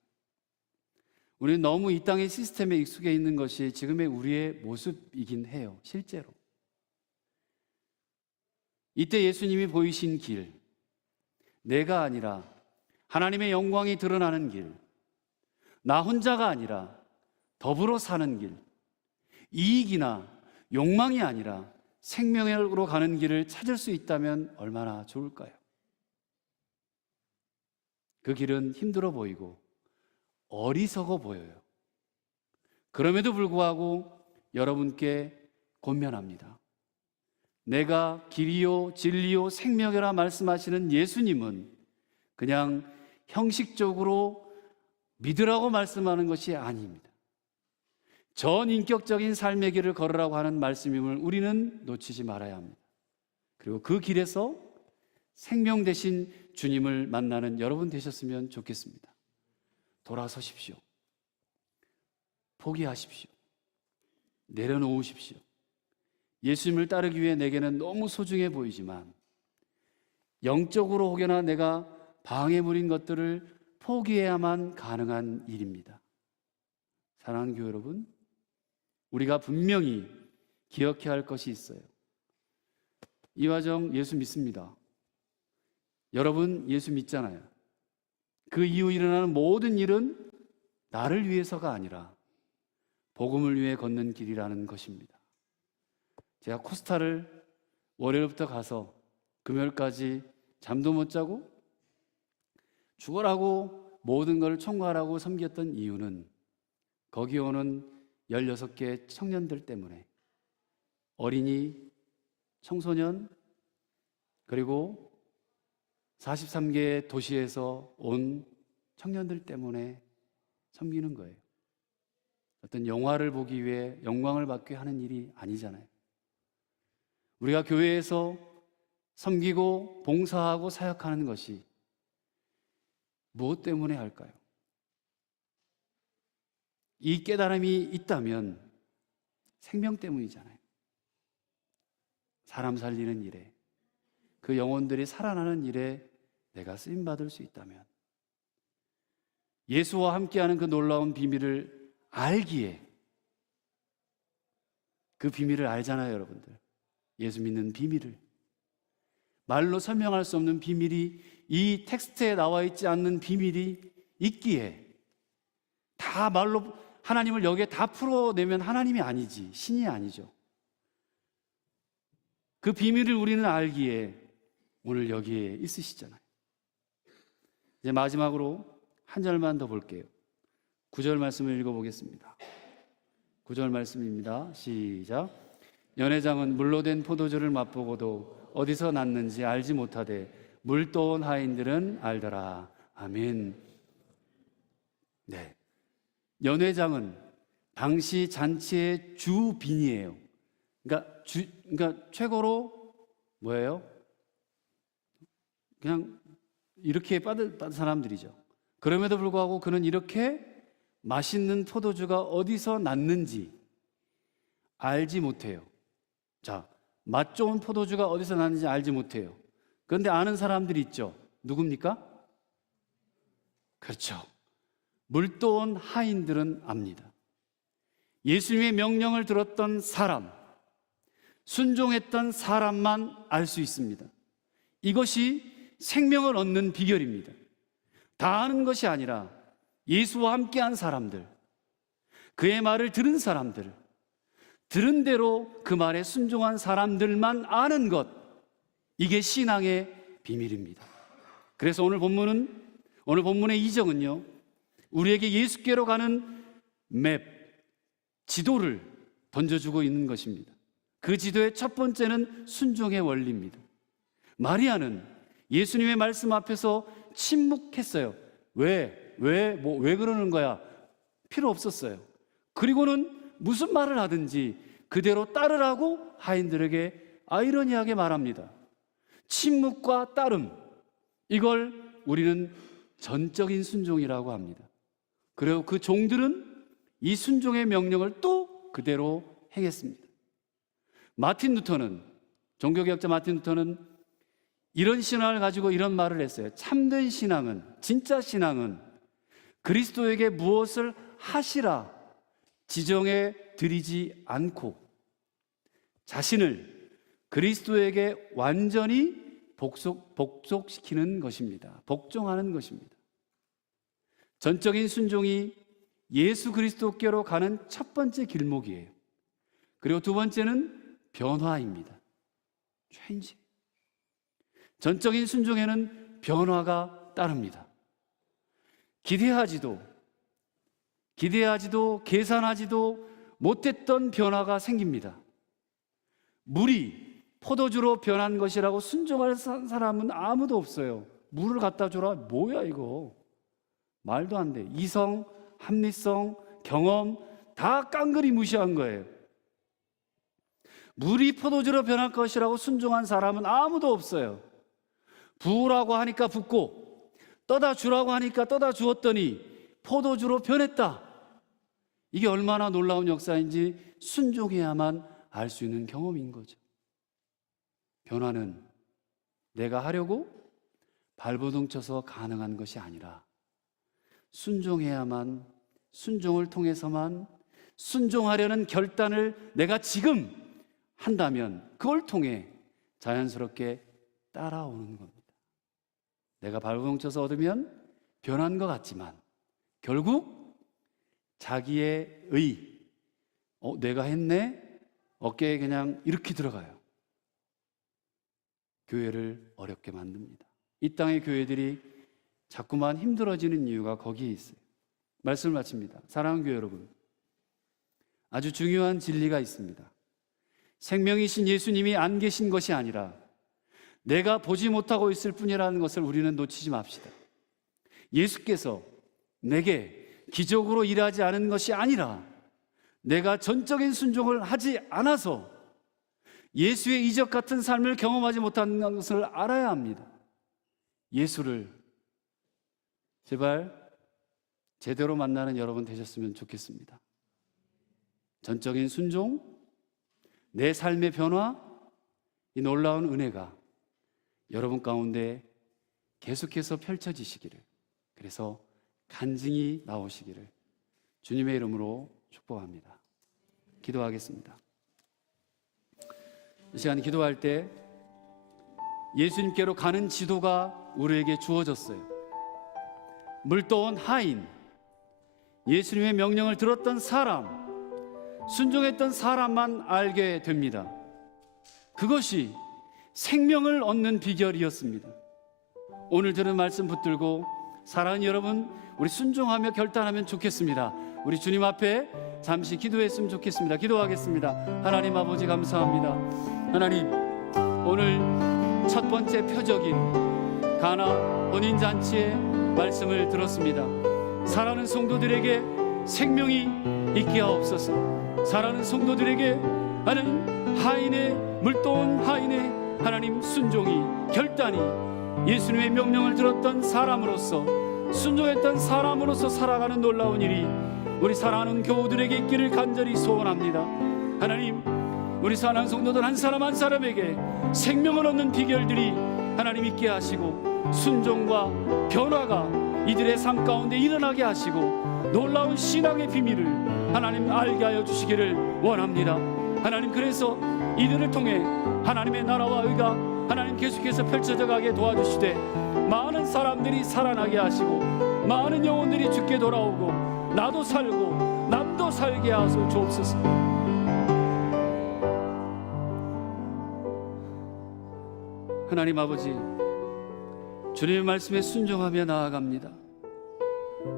우리는 너무 이 땅의 시스템에 익숙해 있는 것이 지금의 우리의 모습이긴 해요. 실제로. 이때 예수님이 보이신 길, 내가 아니라 하나님의 영광이 드러나는 길, 나 혼자가 아니라 더불어 사는 길, 이익이나 욕망이 아니라 생명으로 가는 길을 찾을 수 있다면 얼마나 좋을까요? 그 길은 힘들어 보이고 어리석어 보여요. 그럼에도 불구하고 여러분께 권면합니다. 내가 길이요 진리요 생명이라 말씀하시는 예수님은 그냥 형식적으로 믿으라고 말씀하는 것이 아닙니다. 전인격적인 삶의 길을 걸으라고 하는 말씀임을 우리는 놓치지 말아야 합니다. 그리고 그 길에서 생명 되신 주님을 만나는 여러분 되셨으면 좋겠습니다. 돌아서십시오. 포기하십시오. 내려놓으십시오. 예수님을 따르기 위해 내게는 너무 소중해 보이지만 영적으로 혹여나 내가 방해물인 것들을 포기해야만 가능한 일입니다. 사랑하는 교회 여러분, 우리가 분명히 기억해야 할 것이 있어요. 이화정 예수 믿습니다. 여러분 예수 믿잖아요. 그 이후 일어나는 모든 일은 나를 위해서가 아니라 복음을 위해 걷는 길이라는 것입니다. 제가 코스타를 월요일부터 가서 금요일까지 잠도 못 자고 죽어라고 모든 걸 총괄하고 섬겼던 이유는 거기 오는 16개 청년들 때문에, 어린이, 청소년, 그리고 43개의 도시에서 온 청년들 때문에 섬기는 거예요. 어떤 영화를 보기 위해 영광을 받기 하는 일이 아니잖아요. 우리가 교회에서 섬기고 봉사하고 사역하는 것이 무엇 때문에 할까요? 이 깨달음이 있다면 생명 때문이잖아요. 사람 살리는 일에, 그 영혼들이 살아나는 일에 내가 쓰임받을 수 있다면, 예수와 함께하는 그 놀라운 비밀을 알기에, 그 비밀을 알잖아요, 여러분들. 예수 믿는 비밀을. 말로 설명할 수 없는 비밀이, 이 텍스트에 나와 있지 않는 비밀이 있기에, 다 말로 하나님을 여기에 다 풀어내면 하나님이 아니지, 신이 아니죠. 그 비밀을 우리는 알기에 오늘 여기에 있으시잖아요. 이제 마지막으로 한 절만 더 볼게요. 9절 말씀을 읽어보겠습니다. 9절 말씀입니다. 시작. 연회장은 물로 된 포도주를 맛보고도 어디서 났는지 알지 못하되 물떠온 하인들은 알더라. 아멘. 네. 연회장은 당시 잔치의 주빈이에요. 그러니까 최고로 뭐예요? 그냥 이렇게 받은 사람들이죠. 그럼에도 불구하고 그는 이렇게 맛있는 포도주가 어디서 났는지 알지 못해요. 자, 맛 좋은 포도주가 어디서 났는지 알지 못해요. 그런데 아는 사람들이 있죠. 누굽니까? 그렇죠. 물떠온 하인들은 압니다. 예수님의 명령을 들었던 사람, 순종했던 사람만 알 수 있습니다. 이것이 생명을 얻는 비결입니다. 다 아는 것이 아니라 예수와 함께한 사람들, 그의 말을 들은 사람들, 들은 대로 그 말에 순종한 사람들만 아는 것, 이게 신앙의 비밀입니다. 그래서 오늘 본문의 이정은요, 우리에게 예수께로 가는 맵, 지도를 던져주고 있는 것입니다. 그 지도의 첫 번째는 순종의 원리입니다. 마리아는 예수님의 말씀 앞에서 침묵했어요. 왜 그러는 거야? 필요 없었어요. 그리고는 무슨 말을 하든지 그대로 따르라고 하인들에게 아이러니하게 말합니다. 침묵과 따름, 이걸 우리는 전적인 순종이라고 합니다. 그리고 그 종들은 이 순종의 명령을 또 그대로 행했습니다. 종교개혁자 마틴 루터는 이런 신앙을 가지고 이런 말을 했어요. 참된 신앙은, 진짜 신앙은 그리스도에게 무엇을 하시라 지정해 드리지 않고 자신을 그리스도에게 완전히 복속시키는 것입니다. 복종하는 것입니다. 전적인 순종이 예수 그리스도께로 가는 첫 번째 길목이에요. 그리고 두 번째는 변화입니다. 체인지. 전적인 순종에는 변화가 따릅니다. 기대하지도 계산하지도 못했던 변화가 생깁니다. 물이 포도주로 변한 것이라고 순종할 사람은 아무도 없어요. 물을 갖다 줘라? 뭐야 이거? 말도 안 돼. 이성, 합리성, 경험 다 깡그리 무시한 거예요. 물이 포도주로 변할 것이라고 순종한 사람은 아무도 없어요. 부으라고 하니까 붓고 떠다 주라고 하니까 떠다 주었더니 포도주로 변했다. 이게 얼마나 놀라운 역사인지 순종해야만 알 수 있는 경험인 거죠. 변화는 내가 하려고 발버둥 쳐서 가능한 것이 아니라 순종해야만, 순종을 통해서만, 순종하려는 결단을 내가 지금 한다면 그걸 통해 자연스럽게 따라오는 겁니다. 내가 발버둥 쳐서 얻으면 변한 것 같지만 결국 자기의 내가 했네? 어깨에 그냥 이렇게 들어가요. 교회를 어렵게 만듭니다. 이 땅의 교회들이 자꾸만 힘들어지는 이유가 거기에 있어요. 말씀을 마칩니다. 사랑하는 교회 여러분, 아주 중요한 진리가 있습니다. 생명이신 예수님이 안 계신 것이 아니라 내가 보지 못하고 있을 뿐이라는 것을 우리는 놓치지 맙시다. 예수께서 내게 기적으로 일하지 않은 것이 아니라 내가 전적인 순종을 하지 않아서 예수의 이적 같은 삶을 경험하지 못하는 것을 알아야 합니다. 예수를 제발 제대로 만나는 여러분 되셨으면 좋겠습니다. 전적인 순종, 내 삶의 변화, 이 놀라운 은혜가 여러분 가운데 계속해서 펼쳐지시기를, 그래서 간증이 나오시기를 주님의 이름으로 축복합니다. 기도하겠습니다. 이 시간 기도할 때 예수님께로 가는 지도가 우리에게 주어졌어요. 물떠온 하인, 예수님의 명령을 들었던 사람, 순종했던 사람만 알게 됩니다. 그것이 생명을 얻는 비결이었습니다. 오늘 들은 말씀 붙들고 사랑하는 여러분, 우리 순종하며 결단하면 좋겠습니다. 우리 주님 앞에 잠시 기도했으면 좋겠습니다. 기도하겠습니다. 하나님 아버지 감사합니다. 하나님, 오늘 첫 번째 표적인 가나 혼인잔치의 말씀을 들었습니다. 사랑하는 성도들에게 생명이 있게 하옵소서. 사랑하는 성도들에게 하나님 하인의 물도온 하인의 하나님 순종이 결단이 예수님의 명령을 들었던 사람으로서 순종했던 사람으로서 살아가는 놀라운 일이 우리 사랑하는 교우들에게 있기를 간절히 소원합니다. 하나님, 우리 사랑하는 성도들 한 사람 한 사람에게 생명을 얻는 비결들이 하나님 있게 하시고 순종과 변화가 이들의 삶 가운데 일어나게 하시고 놀라운 신앙의 비밀을 하나님 알게 하여 주시기를 원합니다. 하나님, 그래서 이들을 통해 하나님의 나라와 의가 하나님 계속해서 펼쳐져 가게 도와주시되 많은 사람들이 살아나게 하시고 많은 영혼들이 주께 돌아오고 나도 살고 남도 살게 하소 주옵소서. 하나님 아버지, 주님의 말씀에 순종하며 나아갑니다.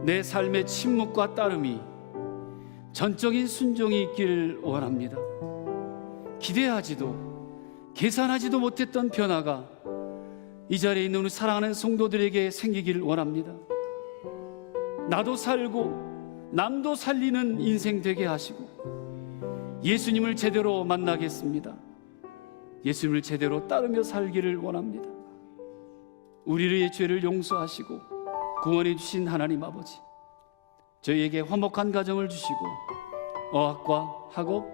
내 삶의 침묵과 따름이 전적인 순종이 있기를 원합니다. 기대하지도 계산하지도 못했던 변화가 이 자리에 있는 우리 사랑하는 성도들에게 생기기를 원합니다. 나도 살고 남도 살리는 인생 되게 하시고 예수님을 제대로 만나겠습니다. 예수님을 제대로 따르며 살기를 원합니다. 우리의 죄를 용서하시고 구원해 주신 하나님 아버지, 저희에게 화목한 가정을 주시고 어학과 학업,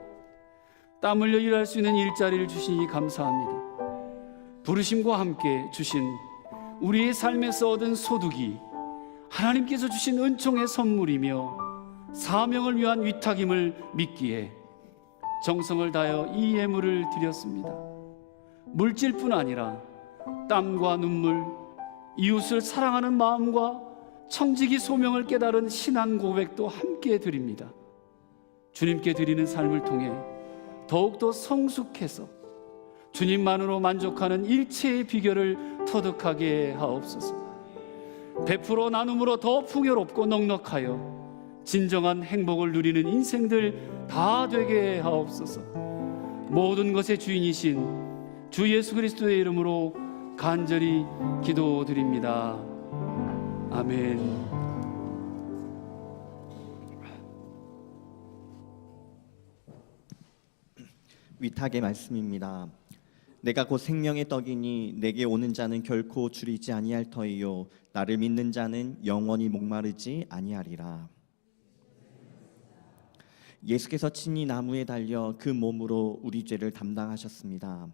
땀 흘려 일할 수 있는 일자리를 주시니 감사합니다. 부르심과 함께 주신 우리의 삶에서 얻은 소득이 하나님께서 주신 은총의 선물이며 사명을 위한 위탁임을 믿기에 정성을 다하여 이 예물을 드렸습니다. 물질뿐 아니라 땀과 눈물, 이웃을 사랑하는 마음과 청지기 소명을 깨달은 신앙 고백도 함께 드립니다. 주님께 드리는 삶을 통해 더욱더 성숙해서 주님만으로 만족하는 일체의 비결을 터득하게 하옵소서. 베풀어 나눔으로 더 풍요롭고 넉넉하여 진정한 행복을 누리는 인생들 다 되게 하옵소서. 모든 것의 주인이신 주 예수 그리스도의 이름으로 간절히 기도드립니다. 아멘. 위탁의 말씀입니다. 내가 곧 생명의 떡이니 내게 오는 자는 결코 줄이지 아니할 터이요 나를 믿는 자는 영원히 목마르지 아니하리라. 예수께서 친히 나무에 달려 그 몸으로 우리 죄를 담당하셨습니다.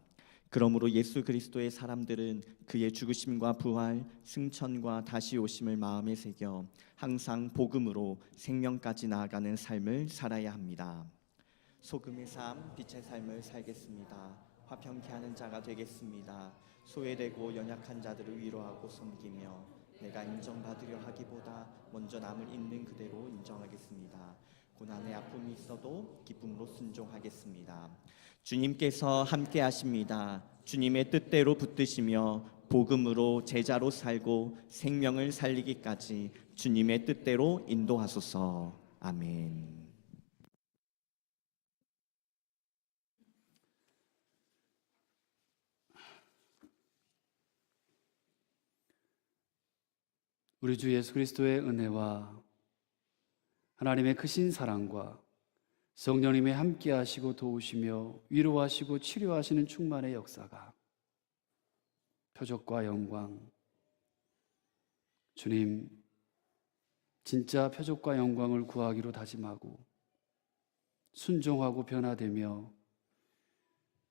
그러므로 예수 그리스도의 사람들은 그의 죽으심과 부활, 승천과 다시 오심을 마음에 새겨 항상 복음으로 생명까지 나아가는 삶을 살아야 합니다. 소금의 삶, 빛의 삶을 살겠습니다. 화평케 하는 자가 되겠습니다. 소외되고 연약한 자들을 위로하고 섬기며 내가 인정받으려 하기보다 먼저 남을 있는 그대로 인정하겠습니다. 고난의 아픔이 있어도 기쁨으로 순종하겠습니다. 주님께서 함께 하십니다. 주님의 뜻대로 붙드시며 복음으로 제자로 살고 생명을 살리기까지 주님의 뜻대로 인도하소서. 아멘. 우리 주 예수 그리스도의 은혜와 하나님의 크신 사랑과 성령님의 함께 하시고 도우시며 위로하시고 치료하시는 충만의 역사가 표적과 영광, 주님 진짜 표적과 영광을 구하기로 다짐하고 순종하고 변화되며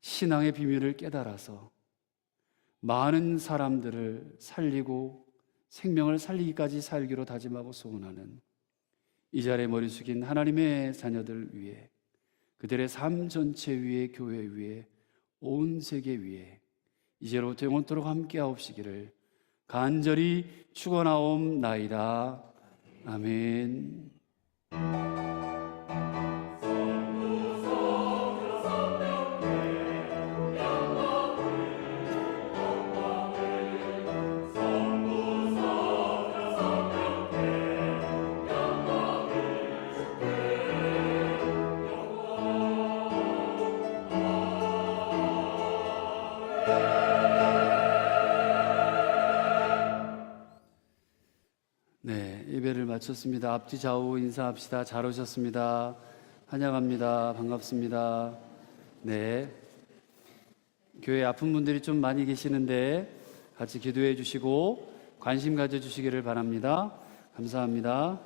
신앙의 비밀을 깨달아서 많은 사람들을 살리고 생명을 살리기까지 살기로 다짐하고 소원하는 이 자리에 머리 숙인 하나님의 자녀들 위해, 그들의 삶 전체 위에, 교회 위에, 온 세계 위에 이제로부터 영원토록 함께 하옵시기를 간절히 축원하옵나이다. 아멘. 네, 예배를 마쳤습니다. 앞뒤 좌우 인사합시다. 잘 오셨습니다. 환영합니다. 반갑습니다. 네. 교회 아픈 분들이 좀 많이 계시는데 같이 기도해 주시고 관심 가져 주시기를 바랍니다. 감사합니다.